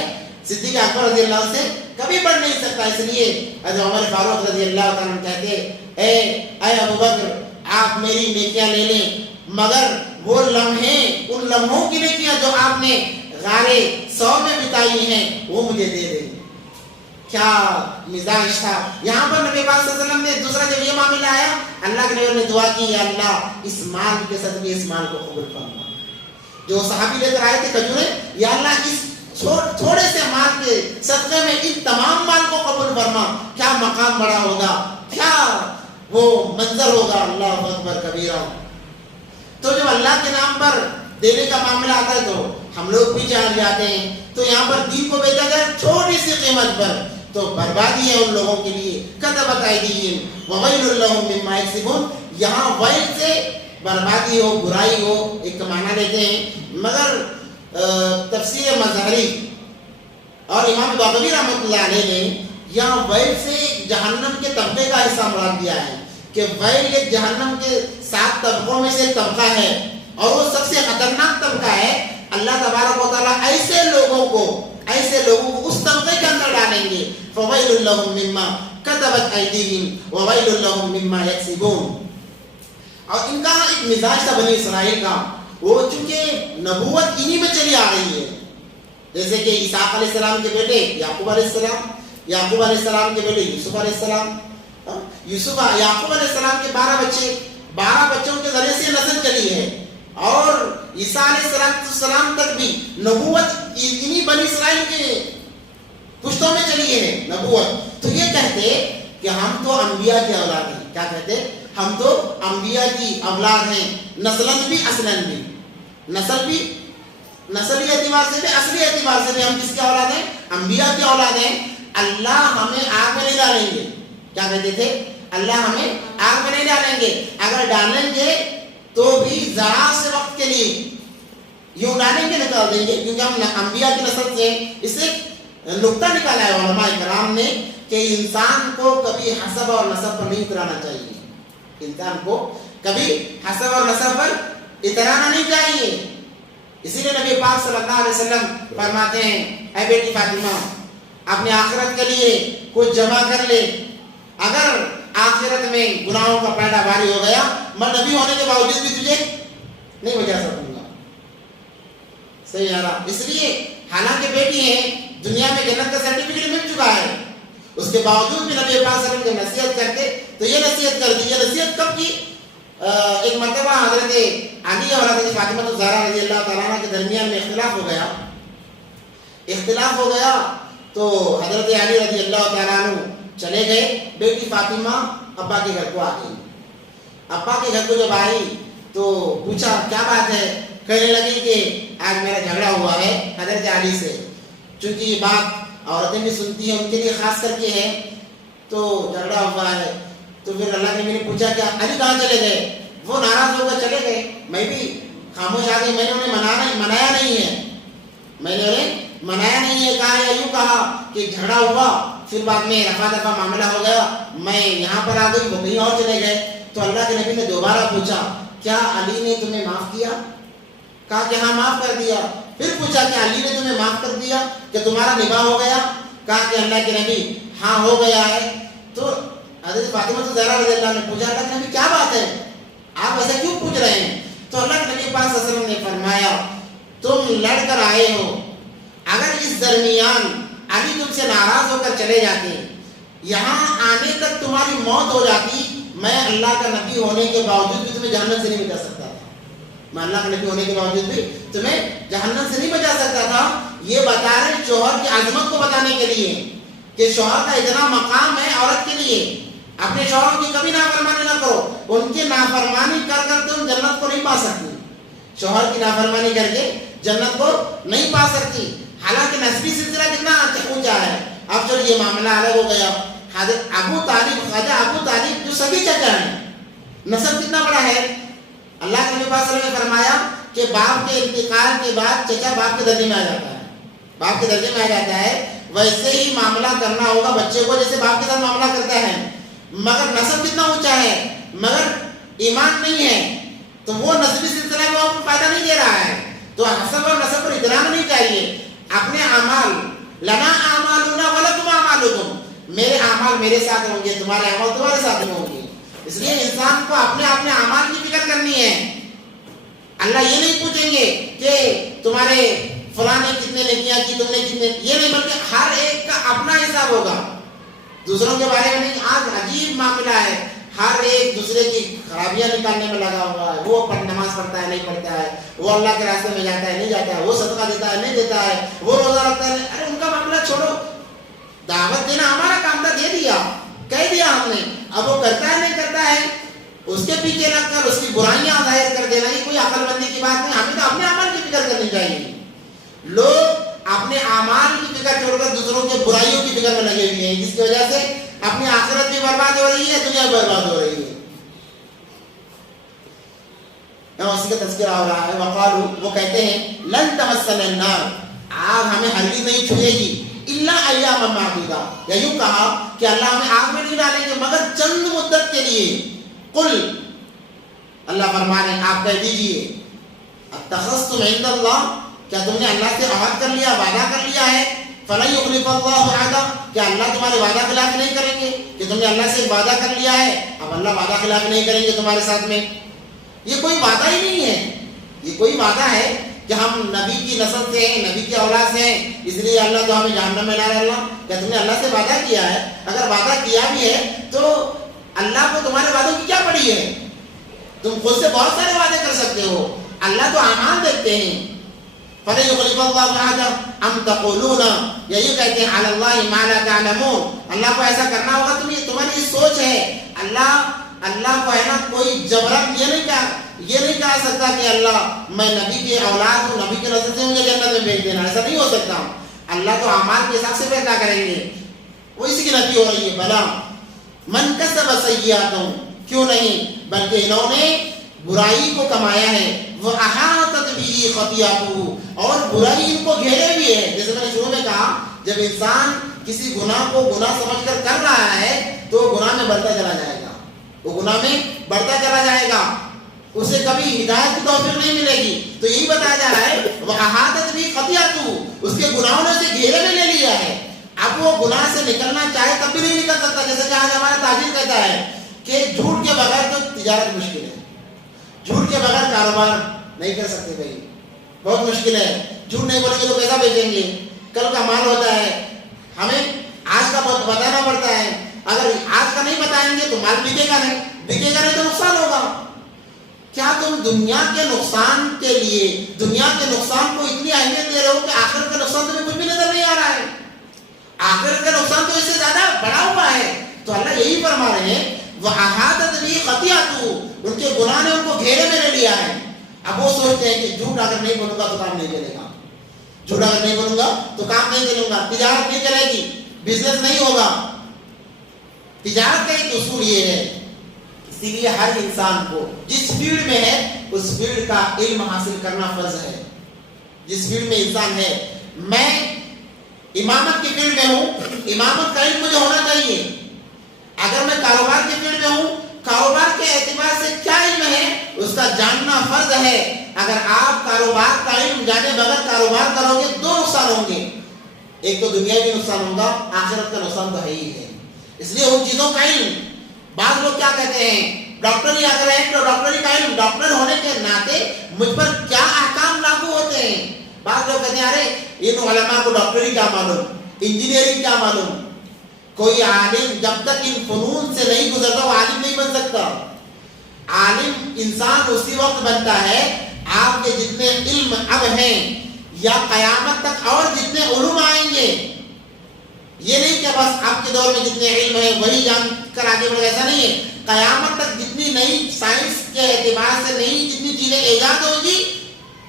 صدیق اکبر رضی اللہ عنہ سے کبھی بڑھ نہیں سکتا۔ اس لیے حضرت عمر فاروق رضی اللہ عنہ کہتے اے ابو بکر آپ میری نیکیاں لے لیں، مگر وہ لمحے، ان لمحوں کی نیکیاں جو آپ نے غارے سو میں بتائی ہیں وہ مجھے دے دیں۔ کیا مزاج تھا۔ یہاں پر نبی پاک صلی اللہ علیہ وسلم نے دوسرا جب یہ معاملہ آیا، اللہ کے نبی نے دعا کی یا اللہ اس مال کے صدقے اس مال کو قبول فرما۔ جو صحابی لے کر آئے تھے کھجوریں، یا اللہ اس تھوڑے سے مال کے صدقے میں ان تمام مال کو قبول فرما۔ کیا مقام بڑا ہوگا، کیا وہ منظر ہوگا، اللہ اکبر کبیرہ۔ تو جب اللہ کے نام پر دینے کا معاملہ آتا ہے تو ہم لوگ پیچھے ہٹ جاتے ہیں۔ تو یہاں پر دین کو بیچا جائے چھوٹی سی قیمت پر تو بربادی ہے ان لوگوں کے لیے۔ کتبت ایدیہم وویل لہم مما یکسبون، یہاں ویل سے بربادی ہو، برائی ہو ایک معنی لیتے ہیں، مگر تفسیر مظہری اور امام باغوی رحمۃ اللہ علیہ نے یہاں ویل سے جہنم کے طبقے کا حصہ مراد دیا ہے کہ ویل ایک جہنم کے 7 طبقوں میں سے ایک طبقہ ہے اور وہ سب سے خطرناک طبقہ ہے۔ اللہ تبارک و تعالیٰ ایسے لوگوں کو اس طبقے کے اندر ڈالیں گے۔ فویل لہم مما کتبت ایدیہم وویل لہم مما یکسبون۔ اور ان کا ایک مزاج تھا بنی اسرائیل کا، وہ چونکہ نبوت انہی میں چلی آ رہی ہے، جیسے کہ اسحاق علیہ السلام کے بیٹے یعقوب علیہ السلام، یعقوب علیہ السلام کے بیٹے یوسف علیہ السلام، یعقوب علیہ السلام کے 12 بچے، 12 بچوں کے ذریعے سے نسل چلی ہے، اور عیسیٰ علیہ السلام تک بھی نبوت انہی بنی اسرائیل کے پشتوں میں چلی ہے نبوت۔ تو یہ کہتے کہ ہم تو انبیاء کی اولاد ہیں، کیا کہتے؟ ہم تو انبیاء کی اولاد ہیں، نسلاً بھی اصلاً بھی، نسلی اعتبار سے بھی اصلی اعتبار سے بھی ہم کس کی اولاد ہیں؟ انبیاء کی اولاد ہیں۔ اللہ ہمیں آگ میں نہیں ڈالیں گے. کیا کہتے تھے؟ اللہ ہمیں آگ میں نہیں ڈالیں گے. اگر ڈالیں گے تو بھی ذرا سے وقت کے لیے یوں ڈالیں گے, نکال دیں گے, کیونکہ ہم انبیاء کی نسل سے. اس سے نقطہ نکالا ہے علماء کرام نے کہ انسان کو کبھی حسب اور نسب پر نہیں اترانا چاہیے. انسان کو کبھی حسب اور نسب پر اترانا نہیں چاہیے. اسی لیے نبی پاک صلی اللہ علیہ وسلم فرماتے ہیں, اے بیٹی فاطمہ اپنے آخرت کے لیے کچھ جمع کر لے. اگر آخرت میں گناہوں کا پردہ باری ہو گیا, میں نبی ہونے کے باوجود بھی تجھے نہیں بچا سکوں گا. صحیح ہے نا. اس لیے حالانکہ بیٹی ہے, دنیا میں جنت کا سرٹیفکیٹ مل چکا ہے, اس کے باوجود بھی نبی پاک صلی اللہ علیہ وسلم جب نصیحت کرتے تو یہ نصیحت کر دی. یہ نصیحت کب کی؟ ایک مرتبہ حضرت علی اور حضرت فاطمہ الزہرا رضی اللہ تعالیٰ عنہ کے درمیان میں اختلاف ہو گیا تو حضرت علی رضی اللہ تعالیٰ عنہ چلے گئے. بیٹی فاطمہ ابا کے گھر کو آ گئی. ابا کے گھر کو جب آئی تو پوچھا کیا بات ہے؟ کہنے لگی کہ آج میرا جھگڑا ہوا ہے حضرت علی سے. چونکہ یہ بات عورتیں بھی سنتی ہیں, ان کے لیے خاص کر کے ہے, تو جھگڑا ہوا ہے. تو پھر اللہ نے میرے پوچھا کہ علی کہاں چلے گئے؟ وہ ناراض ہو کر چلے گئے. میں بھی خاموش آ گئی. میں نے انہیں منایا نہیں ہے. کہا یا یوں کہا کہ جھگڑا ہوا, پھر بعد میں رفع دفع معاملہ ہو گیا, میں یہاں پر آ گئی, وہ کہیں اور چلے گئے. تو اللہ کے نبی نے دوبارہ پوچھا کیا علی نے تمہیں معاف کیا؟ کہا کہ ہاں معاف کر دیا. پھر پوچھا کہ علی نے تمہیں معاف کر دیا کہ تمہارا نباہ ہو گیا؟ کہا کہ اللہ کے نبی ہاں ہو گیا ہے. تو حضرت فاطمہ الزہرا رضی اللہ عنہ نے پوچھا اللہ کے نبی کیا بات ہے, آپ ایسا کیوں پوچھ رہے ہیں؟ تو اللہ کے نبی پاک صلی اللہ علیہ وسلم نے فرمایا تم لڑ کر آئے ہو, اگر اس درمیان علی تم سے ناراض ہو کر چلے جاتے, یہاں آنے تک تمہاری موت ہو جاتی, میں اللہ کا نبی ہونے کے باوجود بھی تمہیں جہنم سے نہیں بچا سکتا تھا. میں اللہ کا نبی ہونے کے باوجود بھی تمہیں جہنم سے نہیں بچا سکتا تھا. یہ بتا رہے شوہر کی عظمت کو بتانے کے لیے کہ شوہر کا اتنا مقام ہے عورت کے لیے. اپنے شوہر کی کبھی نافرمانی نہ کرو, ان کی نافرمانی کر کر تم جنت کو نہیں پا سکتی. شوہر کی نافرمانی کر کے جنت کو نہیں پا سکتی. حالانکہ نسبی سلسلہ کتنا اونچا ہے. اب چلو یہ معاملہ الگ ہو گیا. حضرت خواجہ ابو طالب جو سبھی چچا ہیں, نسب کتنا بڑا ہے. اللہ کے نبی پاک صلی اللہ علیہ وسلم نے فرمایا کہ باپ کے انتقال کے بعد چچا باپ کے درجے میں آ جاتا ہے, باپ کے درجے میں آ جاتا ہے. ویسے ہی معاملہ کرنا ہوگا بچے کو جیسے باپ کے ساتھ معاملہ کرتا ہے. مگر نسب کتنا اونچا ہے, مگر ایمان نہیں ہے, تو وہ نسبی سلسلہ کو آپ کو فائدہ نہیں دے رہا ہے. تو حسب اور نسب پر اترانا نہیں چاہیے. اپنے اعمال, لنا اعمالنا ولکم اعمالکم, میرے اعمال میرے ساتھ ہوں گے, تمہارے اعمال تمہارے ساتھ ہوں گے. اس لیے انسان کو اپنے اعمال کی فکر کرنی ہے. اللہ یہ نہیں پوچھیں گے کہ تمہارے فلاں نے کتنے نیکیاں کی, تم نے کتنے, یہ نہیں, بلکہ ہر ایک کا اپنا حساب ہوگا, دوسروں کے بارے میں نہیں. آج عجیب معاملہ ہے, ہر ایک دوسرے کی خرابیاں نکالنے میں لگا ہوا ہے. وہ نماز پڑھتا ہے نہیں پڑھتا ہے, وہ اللہ کے راستے میں جاتا ہے نہیں جاتا ہے, وہ صدقہ دیتا ہے نہیں دیتا ہے, وہ روزہ رکھتا ہے. ارے ان کا معاملہ چھوڑو, دعوت دینا ہمارا کام تھا, دے دیا, کہہ دیا ہم نے. اب وہ کرتا ہے نہیں کرتا ہے, اس کے پیچھے لگ کر اس کی برائیاں ظاہر کر دینا یہ کوئی عقل مندی کی بات نہیں. ہمیں تو اپنے اعمال کی فکر کرنی چاہیے. لوگ اپنے اعمال کی فکر چھوڑ کر دوسروں کے برائیوں کی فکر میں لگے ہوئے ہیں, جس کی وجہ سے اپنی آخرت بھی برباد ہو رہی ہے, دنیا بھی برباد ہو رہی ہے. اسی کا تذکرہ ہو رہا ہے. وقالوا, وہ کہتے ہیں لن تمسنا النار, آگ ہمیں ہرگز نہیں چھوئے گی, الا ایاما معدودا, یا یوں کہا کہ اللہ ہمیں آگ میں نہیں ڈالیں گے مگر چند مدت کے لیے. قل, اللہ فرمانے آپ کہہ دیجئے اتخذتم عند اللہ, کیا تم نے اللہ سے عہد کر لیا, وعدہ کر لیا ہے. فَلَن يُخْلِفَ اللَّهُ وَعْدَهُ, کیا اللہ تمہارے وعدہ خلاف نہیں کریں گے کہ تم نے اللہ سے وعدہ کر لیا ہے, اب اللہ وعدہ خلاف نہیں کریں گے تمہارے ساتھ میں. یہ کوئی وعدہ ہی نہیں ہے. یہ کوئی وعدہ ہے کہ ہم نبی کی نسل سے ہیں, نبی کی اولاد سے ہیں, اس لیے اللہ تو ہمیں جہنم میں لا رہا ہے. اللہ, کیا تم نے اللہ سے وعدہ کیا ہے؟ اگر وعدہ کیا بھی ہے تو اللہ کو تمہارے وعدوں کی کیا پڑی ہے؟ تم خود سے بہت سارے وعدے کر سکتے ہو, اللہ تو اعمال دیکھتے ہیں. فَلَن يُخْلِفَ اللَّهُ وَعْدَهُ أَمْ تَقُولُونَ, یہی کہتے ہیں عَلَى اللَّهِ مَا لَا تَعْلَمُونَ, اللہ کو ایسا کرنا ہوگا, تمہاری سوچ ہے. اللہ کو ہے نا کوئی جبرن یہ نہیں کہہ سکتا کہ اللہ میں نبی کی اولاد ہوں, نبی کے نسل سے مجھے جنت میں بھیج دینا, ایسا نہیں ہو سکتا. اللہ تو اعمال کے حساب سے پیدا کریں گے. وہ اسی کی نفی ہو رہی ہے. بلا من کسب سیئاتوں، کیوں نہیں، بلکہ انہوں نے برائی کو کمایا ہے. وہ احاطت به خطیئتہ، اور برائی ان کو گھیرے ہوئی ہے. جیسے میں نے شروع میں کہا، جب انسان کسی گناہ کو گناہ سمجھ کر رہا ہے تو گناہ میں بڑھتا چلا جائے گا، وہ گناہ میں بڑھتا چلا جائے گا، اسے کبھی ہدایت کی توفیق نہیں ملے گی. تو یہی بتایا جا رہا ہے وہ احاطت به خطیئتہ، اس کے گناہوں نے اسے گھیرے میں لے لیا ہے. اب وہ گناہ سے نکلنا چاہے تب بھی نہیں نکل سکتا. جیسے کہ آج ہمارا تاجر کہتا ہے کہ جھوٹ کے بغیر تو تجارت مشکل ہے، جھوٹ کے بغیر کاروبار نہیں کر سکتے بھائی، بہت مشکل ہے. جھوٹ نہیں بولیں گے تو کیسا بیچیں گے؟ کل کا مال ہوتا ہے، ہمیں آج کا بتانا پڑتا ہے. اگر آج کا نہیں بتائیں گے تو مال بکے گا نہیں تو نقصان ہوگا. کیا تم دنیا کے نقصان کے لیے دنیا کے نقصان کو اتنی اہمیت دے رہے ہو کہ آخرت کا نقصان تمہیں کچھ بھی نظر نہیں آ رہا ہے؟ آخرت کا نقصان تو اس سے زیادہ بڑا ہوا ہے. تو اللہ یہی فرما رہے ہیں وَأَحَاطَتْ بِهِ خَطِیئَتُهُ، ان کے گناہ نے ان کو گھیرے میں لے لیا ہے. اب وہ سوچتے ہیں کہ جھوٹ اگر نہیں بولوں گا تو کام نہیں چلے گا، جھوٹ اگر نہیں بولوں گا تو کام نہیں چلے گا، تجارت نہیں چلے گی، بزنس نہیں ہوگا. تجارت کا ایک اصول یہ ہے، اسی لیے ہر انسان کو جس فیلڈ میں ہے اس فیلڈ کا علم حاصل کرنا فرض ہے. جس فیلڈ میں انسان ہے، میں امامت کی فیلڈ میں ہوں، امامت کا علم مجھے ہونا چاہیے. اگر میں کاروبار کی فیلڈ میں ہوں، کاروبار کے اعتبار سے کیا علم ہے اس کا جاننا فرض ہے. اگر آپ کاروبار کا علم جانے بغیر کاروبار کرو گے دو نقصان ہوں گے، ایک تو دنیا بھی نقصان ہوگا، آخرت کا نقصان تو ہے ہی ہے. اس لیے ان چیزوں کا علم، بعض لوگ کیا کہتے ہیں ڈاکٹری اگر ہے تو ڈاکٹری کا علم، ڈاکٹر ہونے کے ناطے مجھ پر کیا احکام لاگو ہوتے ہیں. بعض لوگ کہتے ہیں ارے ان علماء کو ڈاکٹری کیا معلوم، انجینئرنگ کیا معلوم. کوئی عالم جب تک ان فنون سے نہیں گزرتا وہ عالم نہیں بن سکتا. عالم انسان اسی وقت بنتا ہے آپ کے جتنے علم اب ہیں یا قیامت تک اور جتنے علوم آئیں گے. یہ نہیں کہ بس آپ کے دور میں جتنے علم ہیں وہی جان کر آگے بڑھے، ایسا نہیں ہے. قیامت تک جتنی نئی سائنس کے اعتبار سے نئی جتنی چیزیں ایجاد ہوگی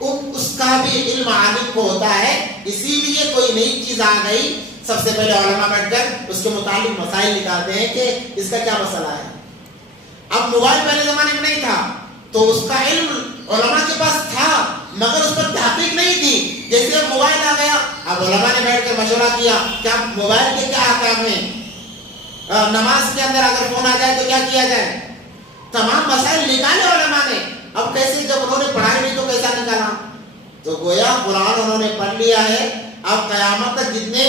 اس کا بھی علم عالم کو ہوتا ہے. اسی لیے کوئی نئی چیز آ گئی سب سے پہلے علماء بیٹھ کر اس کے متعلق مسائل نکالتے ہیں کہ اس کا کیا مسئلہ ہے. اب موبائل پہلے زمانے میں نہیں تھا تو اس کا علم علماء کے پاس تھا مگر اس پر تحقیق نہیں تھی. جیسے اب موبائل آ گیا، اب علماء نے بیٹھ کر مشورہ کیا کہ اب موبائل کے کیا احکام ہیں، نماز کے اندر اگر فون آ جائے تو کیا کیا جائے. تمام مسائل نکالے علماء نے. اب کیسے، جب انہوں نے پڑھائی نہیں تو کیسا نکالا؟ تو گویا قرآن انہوں نے پڑھ لیا ہے. اب قیامت تک جتنے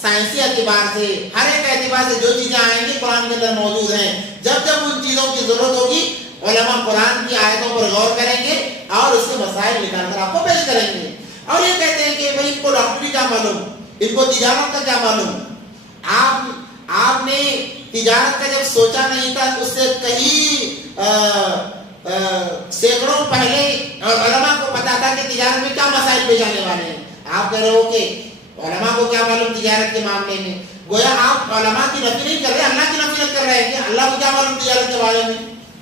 سائنسی اعتبار سے ہر ایک اعتبار سے جو چیزیں آئیں گی قرآن کے اندر موجود ہیں. جب جب ان چیزوں کی ضرورت ہوگی علماء قرآن کی آیتوں پر غور کریں گے اور اس کے مسائل نکال کر آپ کو پیش کریں گے. اور یہ کہتے ہیں کہ بھائی ان کو ڈاکٹری کیا معلوم، ان کو تجارت کا کیا معلوم. آپ نے تجارت کا جب سوچا نہیں تھا اس سے کئی سینکڑوں پہلے علماء کو پتا تھا کہ تجارت میں کیا مسائل پیش آنے والے ہیں. آپ کہہ رہے ہو کہ علماء کو کیا معلوم تجارت کے معاملے میں. گویا آپ علماء کی نفی نہیں کر رہے، اللہ کی نفی کر رہے ہیں کہ اللہ کو کیا معلوم تجارت کے بارے میں،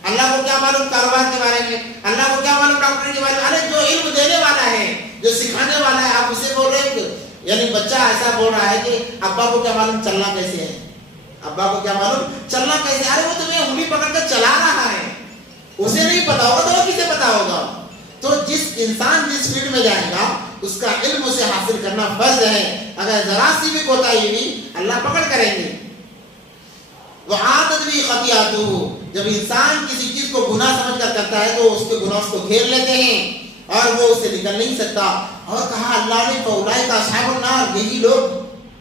اللہ کو کیا معلوم کاروبار کے بارے میں، اللہ کو کیا معلوم ڈاکٹری کے بارے میں. ارے جو علم دینے والا ہے، جو سکھانے والا ہے، آپ اسے بول رہے ہیں. یعنی بچہ ایسا بول رہا ہے کہ ابا کو کیا معلوم چلنا کیسے ہے، ابا کو کیا معلوم چلنا کیسے. ارے وہ تمہیں انگلی پکڑ کر چلا رہا ہے، اسے نہیں پتا ہوگا تو وہ کسے پتا ہوگا. تو جس انسان جس فیلڈ میں جائے گا اس کا علم اسے حاصل کرنا فرض ہے. اگر ذرا سی بھی کوتاہی ہوئی اللہ پکڑ کریں گے. وَعَادَتْ بِهِ خَطِیئَتُهُ، جب انسان کسی چیز کو گناہ سمجھ کر کرتا ہے تو اس کے گناہ اس کو گھیر لیتے ہیں اور وہ اس سے نکل نہیں سکتا. اور کہا اللہ نے فَأُولَٰئِکَ أَصْحَابُ النَّارِ، یہی لوگ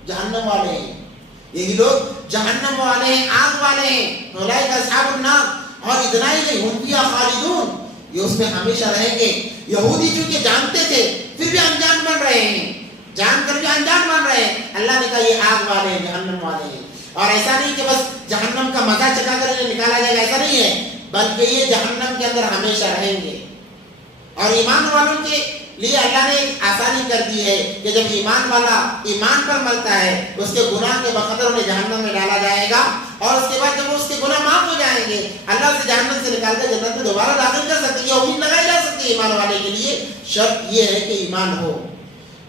جہنم والے ہیں، یہی لوگ جہنم والے ہیں، آگ والے ہیں. فَأُولَٰئِکَ أَصْحَابُ النَّارِ، اور اتنا ہی نہیں هُمْ فِيهَا خَالِدُونَ، یہ اس میں ہمیشہ رہیں گے. یہودی چونکہ جانتے تھے پھر بھی انجان بن رہے ہیں، جان کر بھی انجان بن رہے ہیں. اللہ نے کہا یہ آگ والے ہیں، جہنم والے ہیں. اور ایسا نہیں کہ بس جہنم کا مزہ چکا کر انہیں نکالا جائے گا، ایسا نہیں ہے، بلکہ یہ جہنم کے اندر ہمیشہ رہیں گے. اور ایمان والوں کے لیے اللہ نے آسانی کر دی ہے کہ جب ایمان والا ایمان پر مرتا ہے اس کے گناہ کے بقدر انہیں جہنم میں ڈالا جائے گا. اور اس کے بعد جب اس کے گناہ معاف ہو جائیں گے اللہ اسے جہنم سے نکال کر جنت میں دوبارہ داخل کر سکتے. یہ امید لگائی جا سکتی ہے ایمان والے کے لیے. شرط یہ ہے کہ ایمان ہو،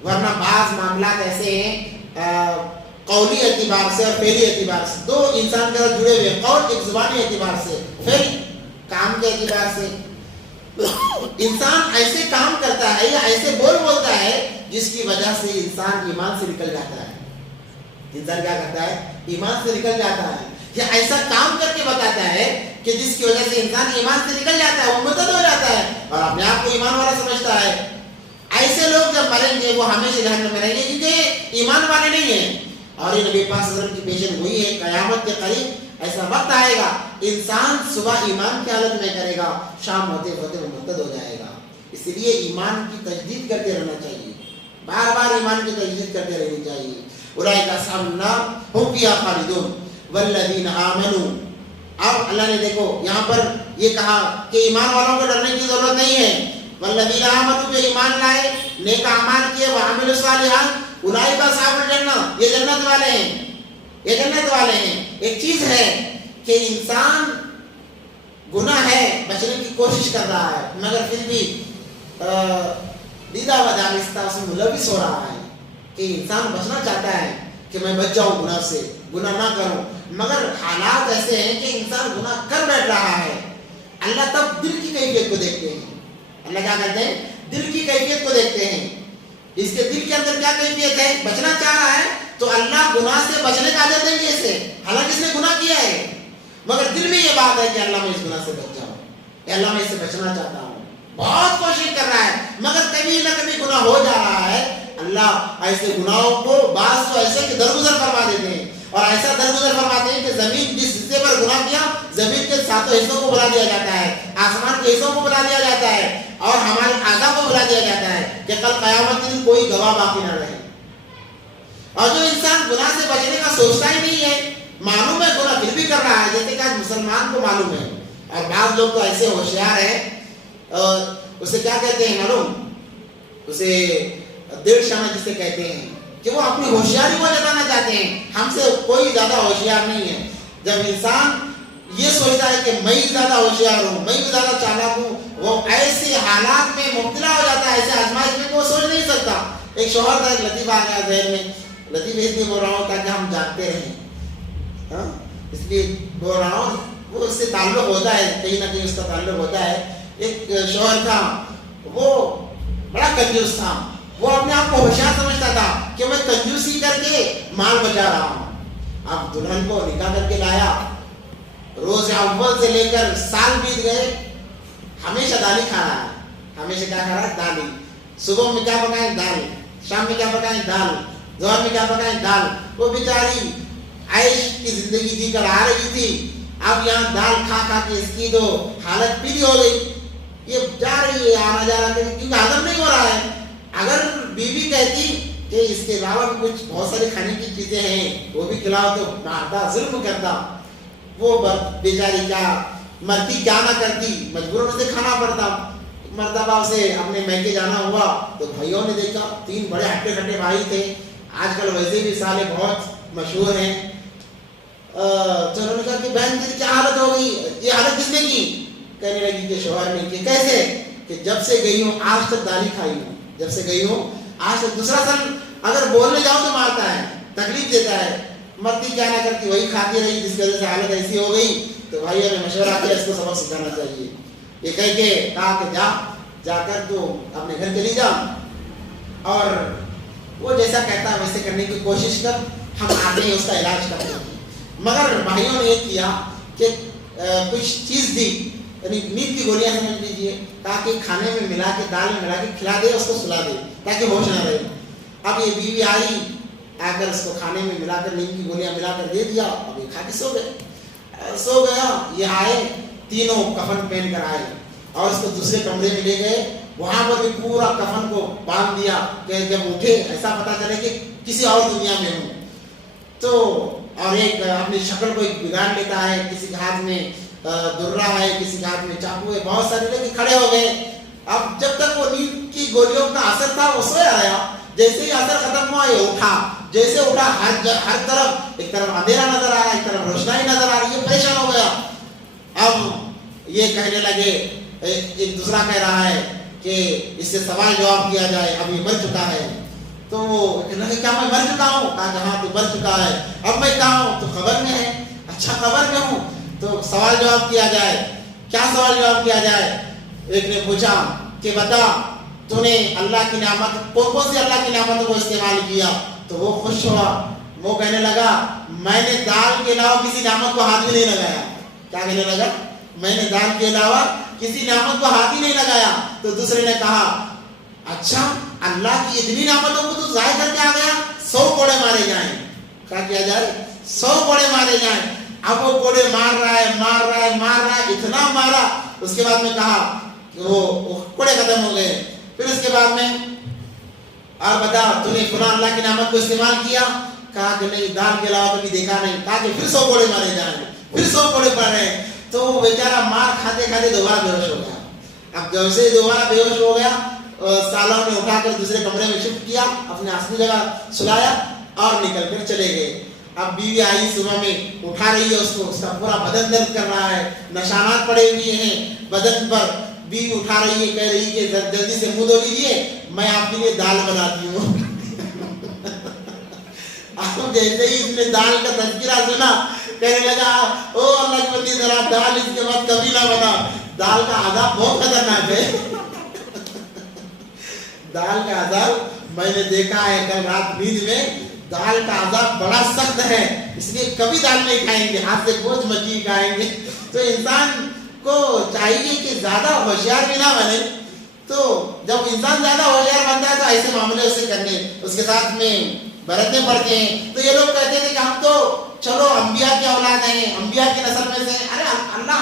ورنہ بعض معاملات ایسے ہیں قولی اعتبار سے اور فعلی اعتبار سے. دو انسان کے ساتھ جڑے ہوئے ہیں. قول ایک زبانی اعتبار سے, فعل کام کے اعتبار سے. انسان ایسے کام کرتا ہے یا ایسے بولتا ہے جس کی وجہ سے انسان ایمان سے نکل جاتا ہے. انسان کیا کرتا ہے؟ ایمان سے نکل جاتا ہے. یا ایسا کام کر کے بتاتا ہے کہ جس کی وجہ سے انسان ایمان سے نکل جاتا ہے, وہ مرتد ہو جاتا ہے اور اپنے آپ کو ایمان والا سمجھتا ہے. ایسے لوگ جب مریں گے وہ ہمیشہ جہنم میں رہیں گے کیونکہ ایمان والے نہیں ہیں. اور یہ نبی پاک صلی اللہ علیہ وسلم کی پیشن گوئی ہے, قیامت کے قریب ایسا وقت آئے گا انسان صبح ایمان کی حالت میں کرے گا, شام ہوتے ہوتے وہ مرتد ہو جائے گا. اس لیے ایمان کی تجدید کرتے رہنا چاہیے, بار بار ایمان کی تجدید کرتے رہنی چاہیے. اولئک اصحاب النار هم فیہا خالدون والذین آمنوا. اب اللہ نے دیکھو یہاں پر یہ کہا کہ ایمان والوں کو ڈرنے کی ضرورت نہیں ہے. والذین آمنوا, جو ایمان لائے, نیک اعمال کیے, وعملوا الصالحات, اولئک اصحاب الجنہ, یہ جنت والے ہیں, یہ جنت والے ہیں. ایک چیز ہے کہ انسان گناہ ہے بچنے کی کوشش کر رہا ہے مگر پھر بھی دیدہ و دانستہ اس میں ملوث ہو رہا ہے کہ انسان بچنا چاہتا ہے کہ میں بچ جاؤں گناہ سے, گناہ نہ کروں, مگر حالات ایسے ہیں کہ انسان گناہ کر بیٹھ رہا ہے. اللہ تب دل کی کیفیت کو دیکھتے ہیں. اللہ کیا کرتے ہیں؟ دل کی کیفیت کو دیکھتے ہیں. اس کے دل کے اندر کیا کیفیت ہے؟ بچنا چاہ رہا ہے تو اللہ گناہ سے بچنے کا اجر دیں گے اسے, حالانکہ اس نے گناہ کیا ہے, مگر دل میں یہ بات ہے کہ اللہ میں اس گناہ سے بچ جاؤں, کہ اللہ میں اس سے بچنا چاہتا ہوں. بہت کوشش کر رہا ہے مگر کبھی نہ کبھی گناہ ہو جا رہا ہے. اللہ ایسے گناہوں کو بعض تو ایسے کہ درگزر فرما دیتے ہیں, اور ایسا درگزر فرماتے ہیں کہ زمین جس حصے پر گناہ کیا زمین کے ساتوں حصوں کو بلا دیا جاتا ہے, آسمان کے حصوں کو بلا دیا جاتا ہے, اور ہمارے اعضاء کو بلا دیا جاتا ہے کہ کل قیامت کے دن کوئی گواہ باقی نہ رہے. اور جو انسان گناہ سے بچنے کا سوچتا ہی نہیں ہے, معلوم ہے گناہ پھر بھی کر رہا ہے, جیسے کہ آج مسلمان کو معلوم ہے, اور بعض لوگ تو ایسے ہوشیار ہیں, اسے کیا کہتے ہیں معلوم, اسے دل شمع جسے کہتے ہیں, کہ وہ اپنی ہوشیاری کو جتانا چاہتے ہیں, ہم سے کوئی زیادہ ہوشیار نہیں ہے. جب انسان یہ سوچتا ہے کہ میں زیادہ ہوشیار ہوں, میں زیادہ چالاک ہوں, وہ ایسے حالات میں مبتلا ہو جاتا ہے, ایسے آزمائش میں وہ سوچ نہیں سکتا. ایک شوہر کا ایک لطیفہ آ گیا ذہن میں, لطیفہ اس لیے بول رہا ہوں تاکہ ہم جانتے رہیں, اس لیے بول رہا ہوں, وہ اس سے تعلق ہوتا ہے, کہیں نہ کہیں اس کا تعلق ہوتا ہے. ایک شوہر تھا, وہ بڑا کنجوس تھا, وہ اپنے آپ کو ہوشیار سمجھتا تھا کہ میں کنجوسی کر کے مال بچا رہا ہوں. اب دلہن کو نکاح کر کے لایا, روز اول سے لے کر سال بیت گئے, ہمیشہ دال ہی کھا رہا ہے, ہمیشہ کیا کھا رہا ہے؟ دال ہی. صبح میں کیا پکائیں؟ دال. شام میں کیا پکائیں؟ دال. ظہر میں کیا پکائیں؟ دال. وہ بیچاری عیش کی زندگی جی کر آ رہی تھی, اب یہاں دال کھا کھا کے اس کی تو حالت پیلی ہو گئی. یہ جا رہی ہے آنا جا رہا ہے کیونکہ ہضم نہیں ہو رہا ہے. اگر بیوی کہتی کہ اس کے علاوہ بھی کچھ بہت ساری کھانے کی چیزیں ہیں وہ بھی کھلاؤ تو مارتا, ظلم کرتا, وہ بیچاری کیا مرتی کیا نہ کرتی, مجبوراً اسے کھانا پڑتا. مرتبہ اسے اپنے میکے جانا ہوا تو بھائیوں نے دیکھا, 3 بڑے ہٹے کھٹے بھائی تھے, آج کل ویسے بھی سالے بہت مشہور ہیں. تو انہوں نے کہا کہ بہن تیری کیا حالت ہو گئی, یہ حالت کس نے کی؟ کہنے لگی کہ شوہر نے کی. کیسے؟ کہ جب سے گئی ہوں آج تک دال ہی کھائی ہوں, جب سے گئی ہوں آج تک. دوسرا سن اگر بولنے جاؤ تو مارتا ہے, تکلیف دیتا ہے, مرتی کیا نہ کرتی وہی کھاتی رہی, جس کی وجہ سے حالت ایسی ہو گئی. تو بھائیوں نے مشورہ کیا اس کو سبق سکھانا چاہیے. یہ کہہ کے کہا کہ جا کر تو اپنے گھر چلی جا, اور وہ جیسا کہتا ہے ویسے کرنے کی کوشش کر, ہم آگے اس کا علاج کرتے ہیں. مگر بھائیوں نے یہ کیا کہ کچھ چیز دی, یعنی نیند کی گولیاں سمجھ لیجیے, تاکہ کھانے میں ملا کے, دال میں ملا کے کھلا دے, اس کو سلا دے تاکہ ہوش نہ رہے. اب یہ بیوی آئی, آ کر اس کو کھانے میں ملا کر نیند کی گولیاں ملا کر دے دیا, اب یہ کھا کے سو گیا. یہ آئے, تینوں کفن پہن کر آئے اور اس کو دوسرے کمرے میں لے گئے, وہاں پر بھی پورا کفن کو باندھ دیا کہ جب اٹھے ایسا پتا چلے کہ کسی اور دنیا میں ہوں. تو اور ایک اپنی شکل کو بگاڑ لیتا ہے, کسی کے ہاتھ میں درہ ہے, کسی کے ہاتھ میں چاقو ہے, بہت سارے لوگ کھڑے ہو گئے. اب جب تک وہ نیند کی گولیوں کا اثر تھا وہ سویا رہا, جیسے ہی اثر ختم ہوا یہ اٹھا, جیسے اٹھا ہر طرف, ایک طرف اندھیرا نظر آ رہا ہے, ایک طرف روشنائی نظر آ رہی ہے, پریشان ہو گیا. اب یہ کہنے لگے, ایک دوسرا کہہ رہا ہے کہ اس سے سوال جواب کیا جائے, اب یہ مر چکا ہے. تو کہنے لگے کیا میں مر چکا ہوں؟ کہا کہ ہاں تو مر چکا ہے. اب میں کہاں ہوں؟ تو قبر میں ہے. اچھا قبر میں ہوں تو سوال جواب کیا جائے. کیا سوال جواب کیا جائے؟ ایک نے پوچھا کہ بتا تو نے اللہ کی نعمت کون سی اللہ کی نعمتوں کو استعمال کیا؟ تو وہ خوش ہوا. وہ کہنے لگا میں نے دال کے علاوہ کسی نعمت کو ہاتھ بھی نہیں لگایا. کیا کہنے لگا؟ میں نے دال کے علاوہ کسی نعمت کو ہاتھ ہی نہیں لگایا. تو دوسرے نے کہا اچھا اللہ کی اتنی نعمتوں کو تو ضائع کر کے آ گیا, 100 کوڑے مارے جائیں. کیا کیا جائے؟ 100 کوڑے مارے جائیں. اب وہ کوڑے مار رہا ہے, اتنا مارا. اس کے بعد میں کہا کہ وہ کوڑے ختم ہو گئے. پھر اس کے بعد میں اور بتا تو نے فلاں اللہ کی نعمت کو استعمال کیا؟ کہا کہ نہیں دال کے علاوہ کبھی دیکھا نہیں. کہا کہ پھر 100 کوڑے مارے جائیں. پھر 100 کوڑے مارے. تو وہ بیچارہ مار کھاتے کھاتے دوبارہ بے ہوش ہو گیا. اب جب سے دوبارہ بے ہوش ہو گیا سالوں نے اٹھا کر دوسرے کمرے میں شفٹ کیا, اپنے اصلی جگہ سلایا اور نکل کر چلے گئے. اب بیوی آئی صبح میں, اٹھا رہی ہے اس کو, اس کا پورا بدن درد کر رہا ہے, نشانات پڑے ہوئے ہیں بدن پر. بیوی اٹھا رہی ہے, کہہ رہی ہے کہ جلدی سے منہ دھو لیجیے, میں آپ کے لیے دال بناتی ہوں. اب جیسے ہی اس نے دال کا تذکرہ سنا کہنے لگا او اللہ کی بندی ذرا دال اس کے بعد کبھی نہ بنا. دال کا عذاب بہت خطرناک ہے. دال کا عذاب میں نے دیکھا ہے کل رات نیند میں, دال کا عذاب بڑا سخت ہے. اس لیے کبھی دال نہیں کھائیں گے, ہاتھ سے گوشت مچھی کھائیں گے. تو انسان کو چاہیے کہ زیادہ ہوشیار بھی نہ بنے. تو جب انسان زیادہ ہوشیار بنتا ہے تو ایسے معاملے اسے کرنے, اس کے ساتھ میں برتنے پڑتے ہیں. تو یہ لوگ کہتے تھے کہ ہم تو چلو انبیاء کی اولاد ہیں, انبیاء کی نسل میں سے. ارے اللہ